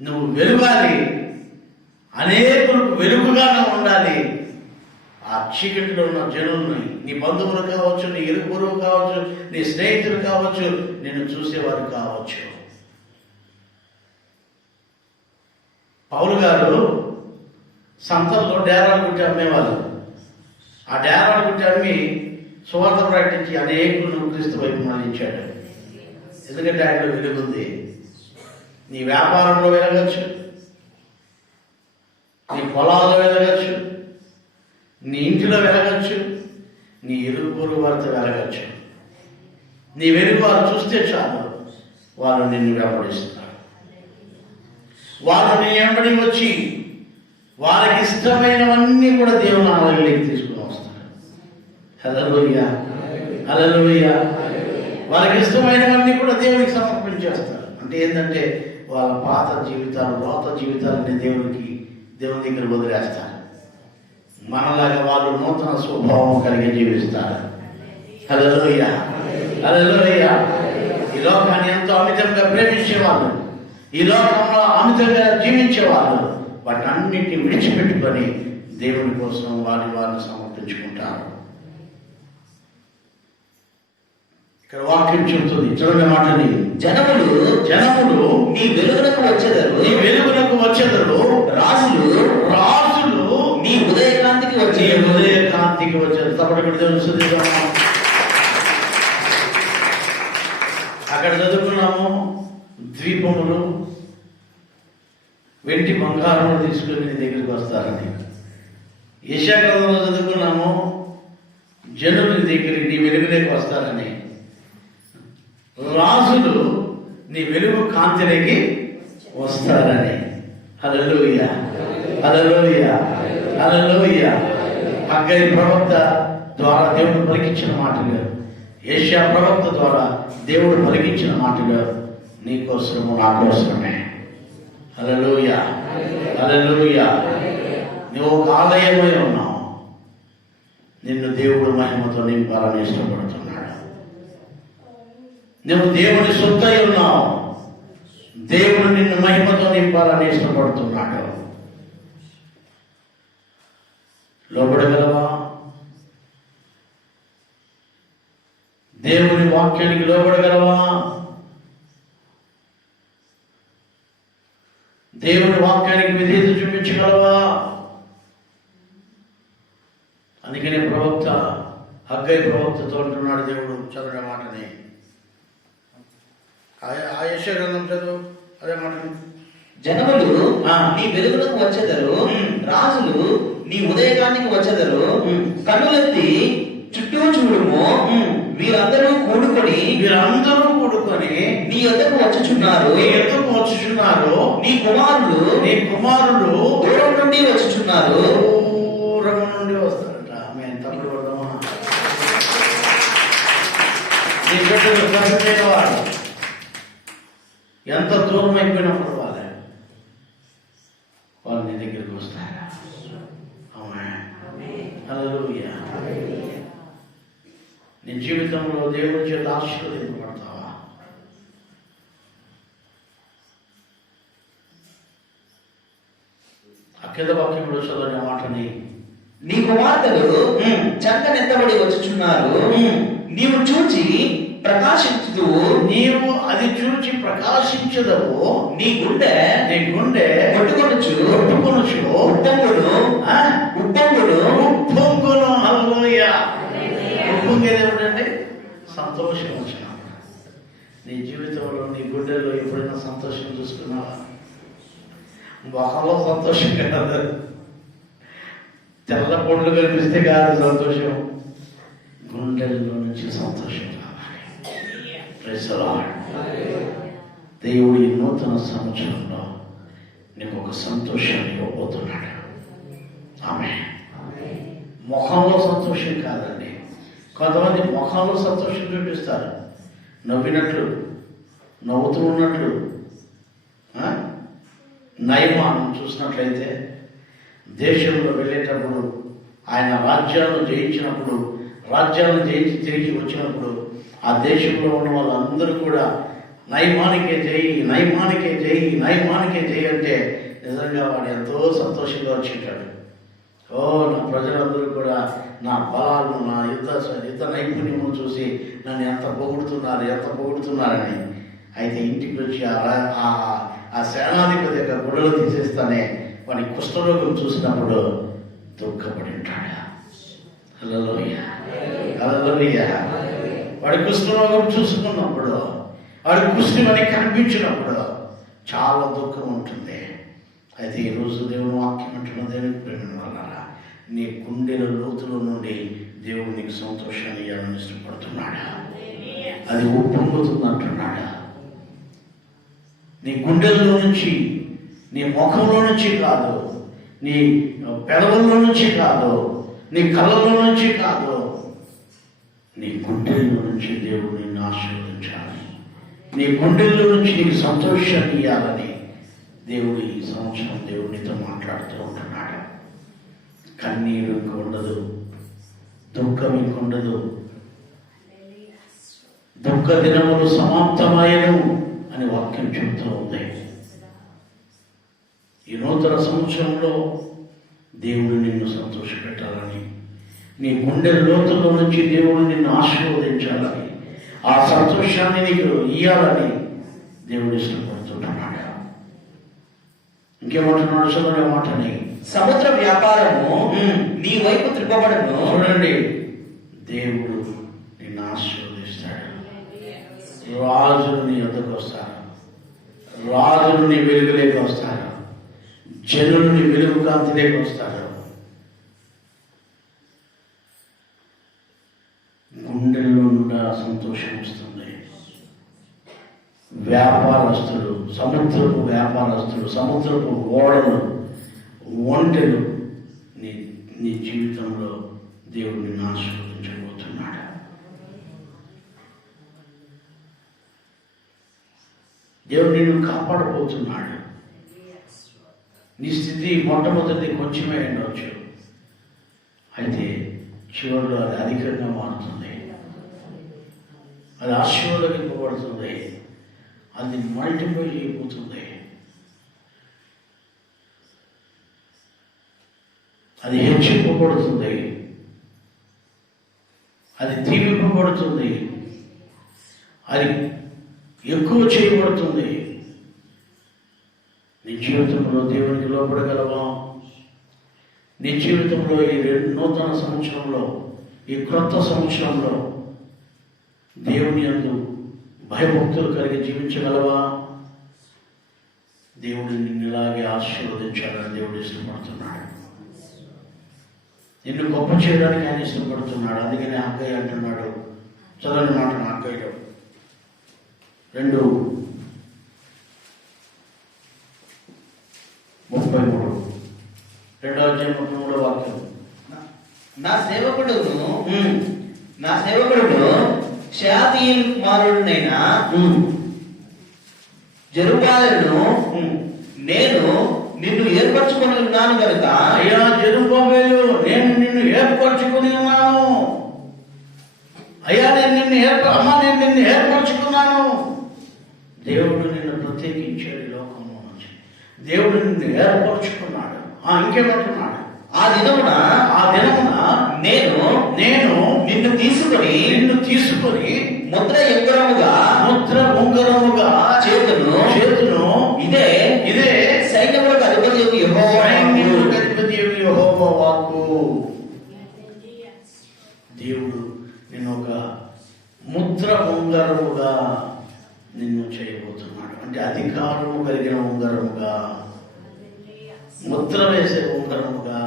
నువ్వు వెలుగాలి, అనేకులకు వెలుగుగా నువ్వు ఉండాలి. ఆ చీకటిలో ఉన్న జనుల్ని, నీ బంధువులు కావచ్చు, నీ ఇరుగు కావచ్చు, నీ స్నేహితులు కావచ్చు, నిన్ను చూసేవారు కావచ్చు. పౌలు గారు సంతల్లో డేరాలు కుట్టి అమ్మేవాళ్ళు. ఆ డేరాలు కుట్టి అమ్మి సువార్త ప్రకటించి అనేకులను క్రీస్తు వైపు మళ్ళించాడు. ఎందుకంటే ఆయనలో వెలుగుంది. నీ వ్యాపారంలో వెలగచ్చు, నీ పొలాల్లో వెలగచ్చు, నీ ఇంటిలో వెలగచ్చు, నీ ఇరుగు వారితో వెలగచ్చు. నీ వెలుగు వారు చూస్తే చాలు, వారు నిన్ను వెంబడిస్తారు. వారు నీ వెంబడి వచ్చి వారికి ఇష్టమైనవన్నీ కూడా దేవుని ఆలయంలోకి తీసుకుని వస్తారు. హల్లెలూయా, హల్లెలూయా. వారికి ఇష్టమైనవన్నీ కూడా దేవునికి సమర్పించేస్తారు. అంటే ఏంటంటే వాళ్ళ పాత జీవితాలు, రోత జీవితాలని దేవుని దగ్గర వదిలేస్తారు. మనలాగా వాళ్ళు నూతన స్వభావం కలిగి జీవిస్తారు. హల్లెలూయా, హల్లెలూయా. ఈ లోకాన్ని ఎంతో అమితంగా ప్రేమించేవాళ్ళు, ఈ లోకంలో అమితంగా జీవించేవాళ్ళు వాటన్నిటిని విడిచిపెట్టుకొని దేవుని కోసం వారిని సమర్పించుకుంటారు. ఇక్కడ వాక్యం చెబుతుంది, చూడండి మాటని. జనములు నీ వెలుగునకు వచ్చెదరు, రాజులు నీ ఉదయకాంతికి వచ్చేది. తప్పటి తెలుసు. అక్కడ చదువుకున్నాము, ద్వీపములు వెండి బంగారములు తీసుకుని నీ దగ్గరికి వస్తారని. యెషయా గ్రంథంలో చదువుకున్నాము, జనులు నీ దగ్గరికి, నీ వెలుగులోకి వస్తారని. రాజులు నీ వెలుగు కాంతిలోకి వస్తారని. హల్లెలూయా, హల్లెలూయా, హల్లెలూయా. హగ్గయి ప్రవక్త ద్వారా దేవుడు పలికించిన మాటలు, యెషయా ప్రవక్త ద్వారా దేవుడు పలికించిన మాటలు నీ కోసము, నా కోసమే. హల్లెలూయా, హల్లెలూయా. నువ్వు ఒక ఆలయమై ఉన్నావు. నిన్ను దేవుడు మహిమతో నింపాలని ఇష్టపడుతున్నాడు. నువ్వు దేవుని సొత్తై ఉన్నావు. దేవుడు నిన్ను మహిమతో నింపాలని ఇష్టపడుతున్నాడు. లోబడగలవా? దేవుని వాక్యానికి లోబడగలవా? దేవుని వాక్యానికి విధేయత చూపించగలవా? అందుకనే ప్రవక్త హగ్గయి ప్రవక్తతో అంటున్నాడు దేవుడు, చదివిన మాటని. ఆ యెషయా గ్రంథం చదువు, అదే మాటని. జనములు నీ వెలుగులకు వచ్చెదరు, రాజులు నీ ఉదయకానికి వచ్చెదరు. కన్నులెత్తి చుట్టూ చూడుము, వీరందరూ కూడుకొని నీ యొద్దకు వచ్చుచున్నారు. నీ కుమారులు దూరం నుండి వచ్చుచున్నారు. దూరం నుండి వస్తారట. మేము తప్పుడు పడదామా? నీ బిడ్డలు చనిపోయిన వాడు ఎంత దూరం అయిపోయినప్పుడు వాళ్ళు నీ దగ్గరికి వస్తారా? అవునా? హల్లెలూయా. నీ జీవితంలో దేవుడి చేత ఆశీర్వదింపబడతావా? ఆ కింద వాక్యంలో చదివిన మాటని. నీ కుమార్తెలు చక్కనెత్తబడి వచ్చుచున్నారు. నీవు చూచి ప్రకాశించుదువు. నీవు అది చూచి ప్రకాశించదవు. నీ గుండె కొట్టుకొనుచు ఉప్పొంగును. హల్లెలూయా. ఉప్పొంగేది ఏమిటండి? సంతోషం వచ్చిన. నీ జీవితంలో, నీ గుండెలో ఎప్పుడైనా సంతోషం చూసుకున్నావా? మొహంలో సంతోషం కాదు, తెల్ల పొండ్లు కనిపిస్తే కాదు సంతోషం, గుండెల్లో నుంచి సంతోషం రావాలి. Praise the lord. దేవుడు ఈ నూతన సంవత్సరంలో నీకు ఒక సంతోషాన్ని ఇవ్వబోతున్నాడు. ఆమేన్. ముఖంలో సంతోషం కాదండి. కొంతమంది ముఖంలో సంతోషం చూపిస్తారు, నవ్వినట్లు, నవ్వుతూ ఉన్నట్లు, నయమాను చూసినట్లయితే దేశంలో వెళ్ళేటప్పుడు ఆయన రాజ్యాలను జయించినప్పుడు, రాజ్యాలను జయించి తిరిగి వచ్చినప్పుడు ఆ దేశంలో ఉన్న వాళ్ళందరూ కూడా నయమానికే జయి, నయమానికే జయి, నయమానికే జయి అంటే నిజంగా వాడు ఎంతో సంతోషంగా వచ్చేటాడు. ఓ నా ప్రజలందరూ కూడా నా బలాలను, నా యుద్ధ నైపుణ్యమును చూసి నన్ను ఎంత పొగుడుతున్నారని. అయితే ఇంటికి వచ్చి ఆ సేనాధిపతి యొక్క గుడ్డలు తీసేస్తానే వాడి కుష్ఠరోగం చూసినప్పుడు దుఃఖపడి ఉంటాడు. హల్లెలూయా, హల్లెలూయా. వాడి కుష్ఠరోగం చూసుకున్నప్పుడు, వాడి కుష్టి వాడికి కనిపించినప్పుడు చాలా దుఃఖం ఉంటుంది. అయితే ఈరోజు దేవుని వాక్యం అంటున్న దేవునికి ప్రేమ వల్ల నీ గుండెల లోతుల నుండి దేవుడు నీకు సంతోషాన్ని ఇవ్వాలని ఇష్టపడుతున్నాడా? అది ఉప్పొంగుతుంది అంటున్నాడా? నీ గుండెల్లో నుంచి, నీ ముఖంలో నుంచి కాదు, నీ పెదవుల్లో నుంచి కాదు, నీ కళ్ళలో నుంచి కాదు, నీ గుండెల్లో నుంచి దేవుడు నిన్ను ఆశీర్వదించాలి. నీ గుండెల్లో నుంచి నీకు సంతోషాన్ని ఇవ్వాలని దేవుడు ఈ సంవత్సరం దేవుడితో మాట్లాడుతూ ఉంటున్నాడు. కన్నీరు ఇంక ఉండదు, దుఃఖం ఇంక ఉండదు, దుఃఖ దినములు సమాప్తమయ్యను అని వాక్యం చెబుతూ ఉంది. ఈ నూతన సంవత్సరంలో దేవుడు నిన్ను సంతోషపెట్టాలని, నీ గుండె లోతుల్లో నుంచి దేవుడు నిన్ను ఆశీర్వదించాలని, ఆ సంతోషాన్ని నీకు ఇయ్యాలని దేవుడు ఇష్టపడుతున్నాడు. ఇంకేమంటున్నాడు? చదవని మాటని, సముద్ర వ్యాపారము నీ వైపు త్రిప్పబడను. చూడండి, దేవుడు నిన్ను ఆశీర్వదిస్తాడు. రాజులు నీ వద్దకు వస్తారు, రాజులు నీ వెలుగులేకి వస్తారు, జనులు నీ వెలుగు కాంతిలోకి వస్తారు. గుండెల్లో నుండా సంతోషం వస్తుంది. వ్యాపారస్తులు, సముద్రపు వ్యాపారస్తులు, సముద్రపు ఓడలు, ఒంటెలు నీ జీవితంలో దేవుడు నిన్ను ఆశీర్వదించబోతున్నాడు. దేవుడు నిన్ను కాపాడబోతున్నాడు. నీ స్థితి మొట్టమొదటి కొంచెమే ఉండవచ్చు, అయితే చివరిలో అది అధికంగా మారుతుంది, అది ఆశీర్వదింపబడుతుంది, అది మల్టిప్లై అయిపోతుంది, అది హెచ్చింపబడుతుంది, అది దీవింపబడుతుంది, అది ఎక్కువ చేయబడుతుంది. నీ జీవితంలో దేవునికి లోపడగలవా? నీ జీవితంలో ఈ నూతన సంవత్సరంలో, ఈ క్రొత్త సంవత్సరంలో దేవుని యందు భయభక్తులు కలిగి జీవించగలవా? దేవుడు నిన్ను ఇలాగే ఆశీర్వదించాలని దేవుడు ఇష్టపడుతున్నాడు. నిన్ను గొప్ప చేయడానికి ఆయన ఇష్టపడుతున్నాడు. అందుకనే హగ్గయి అంటున్నాడు, చదవని మాట హగ్గయిలో 2:33, 2వ అధ్యాయం 33వ వాక్యం. నా సేవకుడును షయాతీయేలు కుమారుడునైన జెరుబ్బాబెలును నేను నిన్ను ఏర్పరచుకొని ఉన్నాను కనుక. అయ్యా జెరుబ్బాబెలు, నేను నిన్ను ఏర్పరచుకుని ఉన్నాను. అయ్యా నేను నిన్ను ఏర్పరచుకున్నాను. దేవుడు నిన్ను ప్రత్యేకించాడు. ఈ లోకంలో నుంచి దేవుడు నిన్ను ఏర్పరచుకున్నాడు. ఇంకేమంటున్నాడు? ఆ దినమున నేను నిన్ను తీసుకొని ముద్ర ఉంగరముగా చేతును ఇదే సైన్యములకు అధిపతి యెహోవా వాక్కు. దేవుడు నిన్ను ఒక ముద్ర ఉంగరముగా నిన్ను చేయబోతున్నాడు. అంటే అధికారము కలిగిన ఉంగరముగా, ముద్ర వేసే ఉంగరముగా.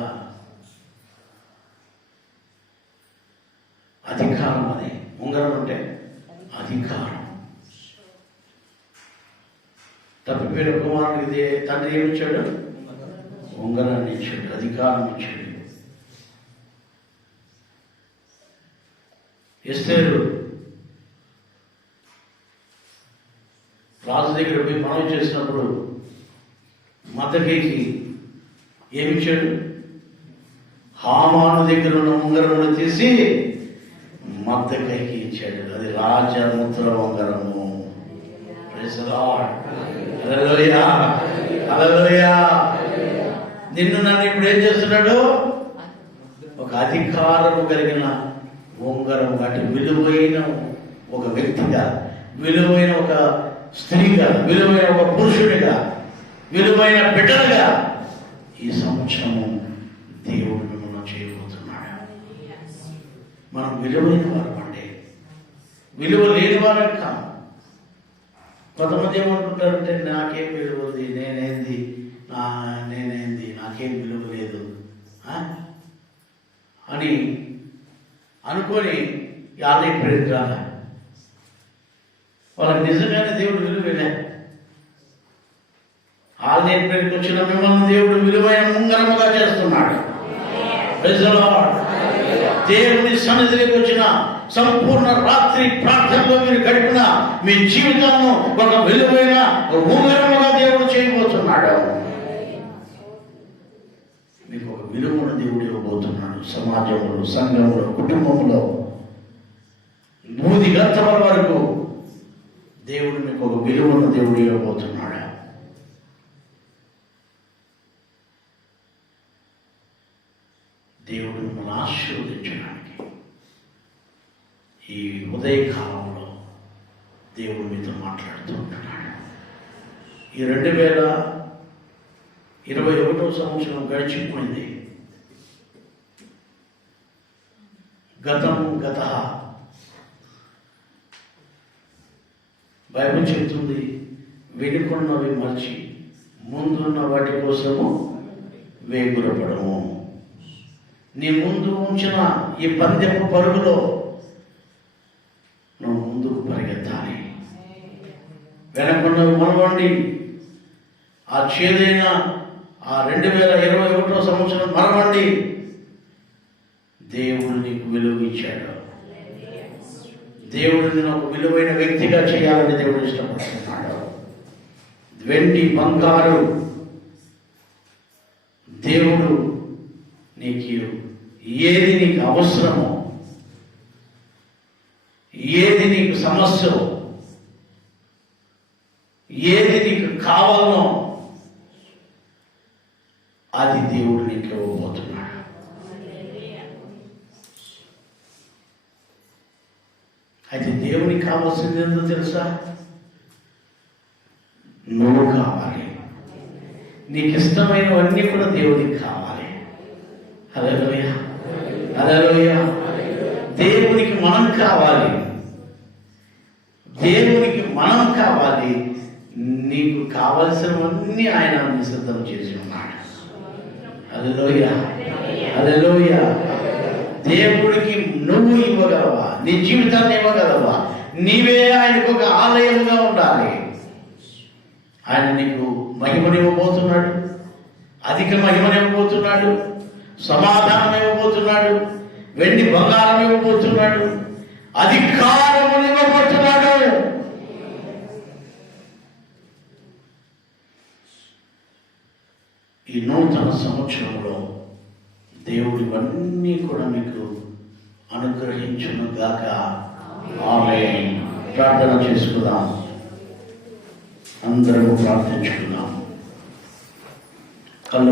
అధికారం, అది ఉంగరం అంటే అధికారం. తప్పిపోయిన కుమారుడికి తండ్రి ఏమిచ్చాడు? ఉంగరాన్ని ఇచ్చాడు, అధికారం ఇచ్చాడు. ఎస్తేరు రాజు దగ్గర పోయి మనవి చేసినప్పుడు మద్దకేకి ఏమిచ్చాడు? హామాను దగ్గర ఉన్న ఉంగరమును తీసి మద్దకైకి ఇచ్చాడు. అది రాజముద్ర ఉంగరము. Praise the lord. Hallelujah, hallelujah. నిన్ను నన్ను ఇప్పుడు ఏం చేస్తున్నాడు? ఒక అధికారము కలిగిన ఉంగరం, అంటే విలువైన ఒక వ్యక్తిగా, విలువైన ఒక స్త్రీగా, విలువైన ఒక పురుషుడిగా, విలువైన బిడ్డలుగా ఈ సంవత్సరము దేవుడు మిమ్మల్ని చేయబోతున్నాడు. మనం విలువైన వారు అండి, విలువ లేని వారం కాదు. కొంతమంది ఏమనుకుంటారంటే నాకేం విలువ ఉంది, నేనేంది, నాకేం విలువ లేదు అని అనుకొని యాదయ్య ప్రేరితురాల వాళ్ళకి నిజంగానే దేవుడు విలువలే. ఆలయ ప్రేరికి వచ్చిన మిమ్మల్ని దేవుడు విలువైన ఉంగరముగా చేస్తున్నాడు. Praise the lord. దేవుని సన్నిధిలోకి వచ్చిన సంపూర్ణ రాత్రి ప్రార్థనలో మీరు గడిపిన మీ జీవితాలను ఒక విలువైన ఉంగరముగా దేవుడు చేయబోతున్నాడు. మీకు ఒక విలువను దేవుడు ఇవ్వబోతున్నాడు. సమాజంలో, సంఘంలో, కుటుంబంలో, బూది గంతల వరకు దేవుడు మీకు ఒక విలువను దేవుడు ఇవ్వబోతున్నాడు. దేవుడు మిమ్మల్ని ఆశీర్వదించడానికి ఈ ఉదయకాలంలో దేవుడు మీతో మాట్లాడుతూ ఉంటున్నాడు. ఈ 2021వ సంవత్సరం గడిచిపోయింది. గతం గత బైబిల్ చెబుతుంది, వెనుకున్నవి మర్చి ముందున్న వాటి కోసము వేగురపడము. నీ ముందు ఉంచిన ఈ పందెపు పరుగులో నువ్వు ముందుకు పరిగెత్తాలి. వెనకున్నవి మనవండి. ఆ చేదైన ఆ 2021వ సంవత్సరం మరవండి. దేవుడు నీకు విలువ ఇచ్చాడు. దేవుడు నేను ఒక విలువైన వ్యక్తిగా చేయాలని దేవుడు ఇష్టపడుతున్నాడు. వెండి, బంగారు దేవుడు నీకు ఏది నీకు అవసరమో, ఏది నీకు సమస్యో, ఏది నీకు కావాలనో అది దేవుడు నీకు ఇవ్వబోతున్నాడు. అయితే దేవునికి కావాల్సింది ఏంటో తెలుసా? నువ్వు కావాలి. నీకు ఇష్టమైనవన్నీ కూడా దేవునికి కావాలి. హల్లెలూయా, హల్లెలూయా. దేవునికి మనం కావాలి. దేవునికి మనం కావాలి. నీకు కావలసినవన్నీ ఆయన సిద్ధం చేసి ఉన్నాడు. హల్లెలూయా, హల్లెలూయా. దేవుడికి నువ్వు ఇవ్వగలవా? నీ జీవితాన్ని ఇవ్వగలవా? నీవే ఆయనకు ఒక ఆలయముగా ఉండాలి. ఆయన నీకు మహిమనివ్వబోతున్నాడు, అధిక మహిమనివ్వబోతున్నాడు, సమాధానం ఇవ్వబోతున్నాడు, వెండి బంగారం ఇవ్వబోతున్నాడు, అధికారమును ఇవ్వబోతున్నాడు. ఈ నూతన సంవత్సరంలో దేవుడు ఇవన్నీ కూడా మీకు అనుగ్రహించును గాక. ఆమేన్. ప్రార్థన చేసుకుందాం. అందరూ ప్రార్థించుకుందాం. కళ్ళు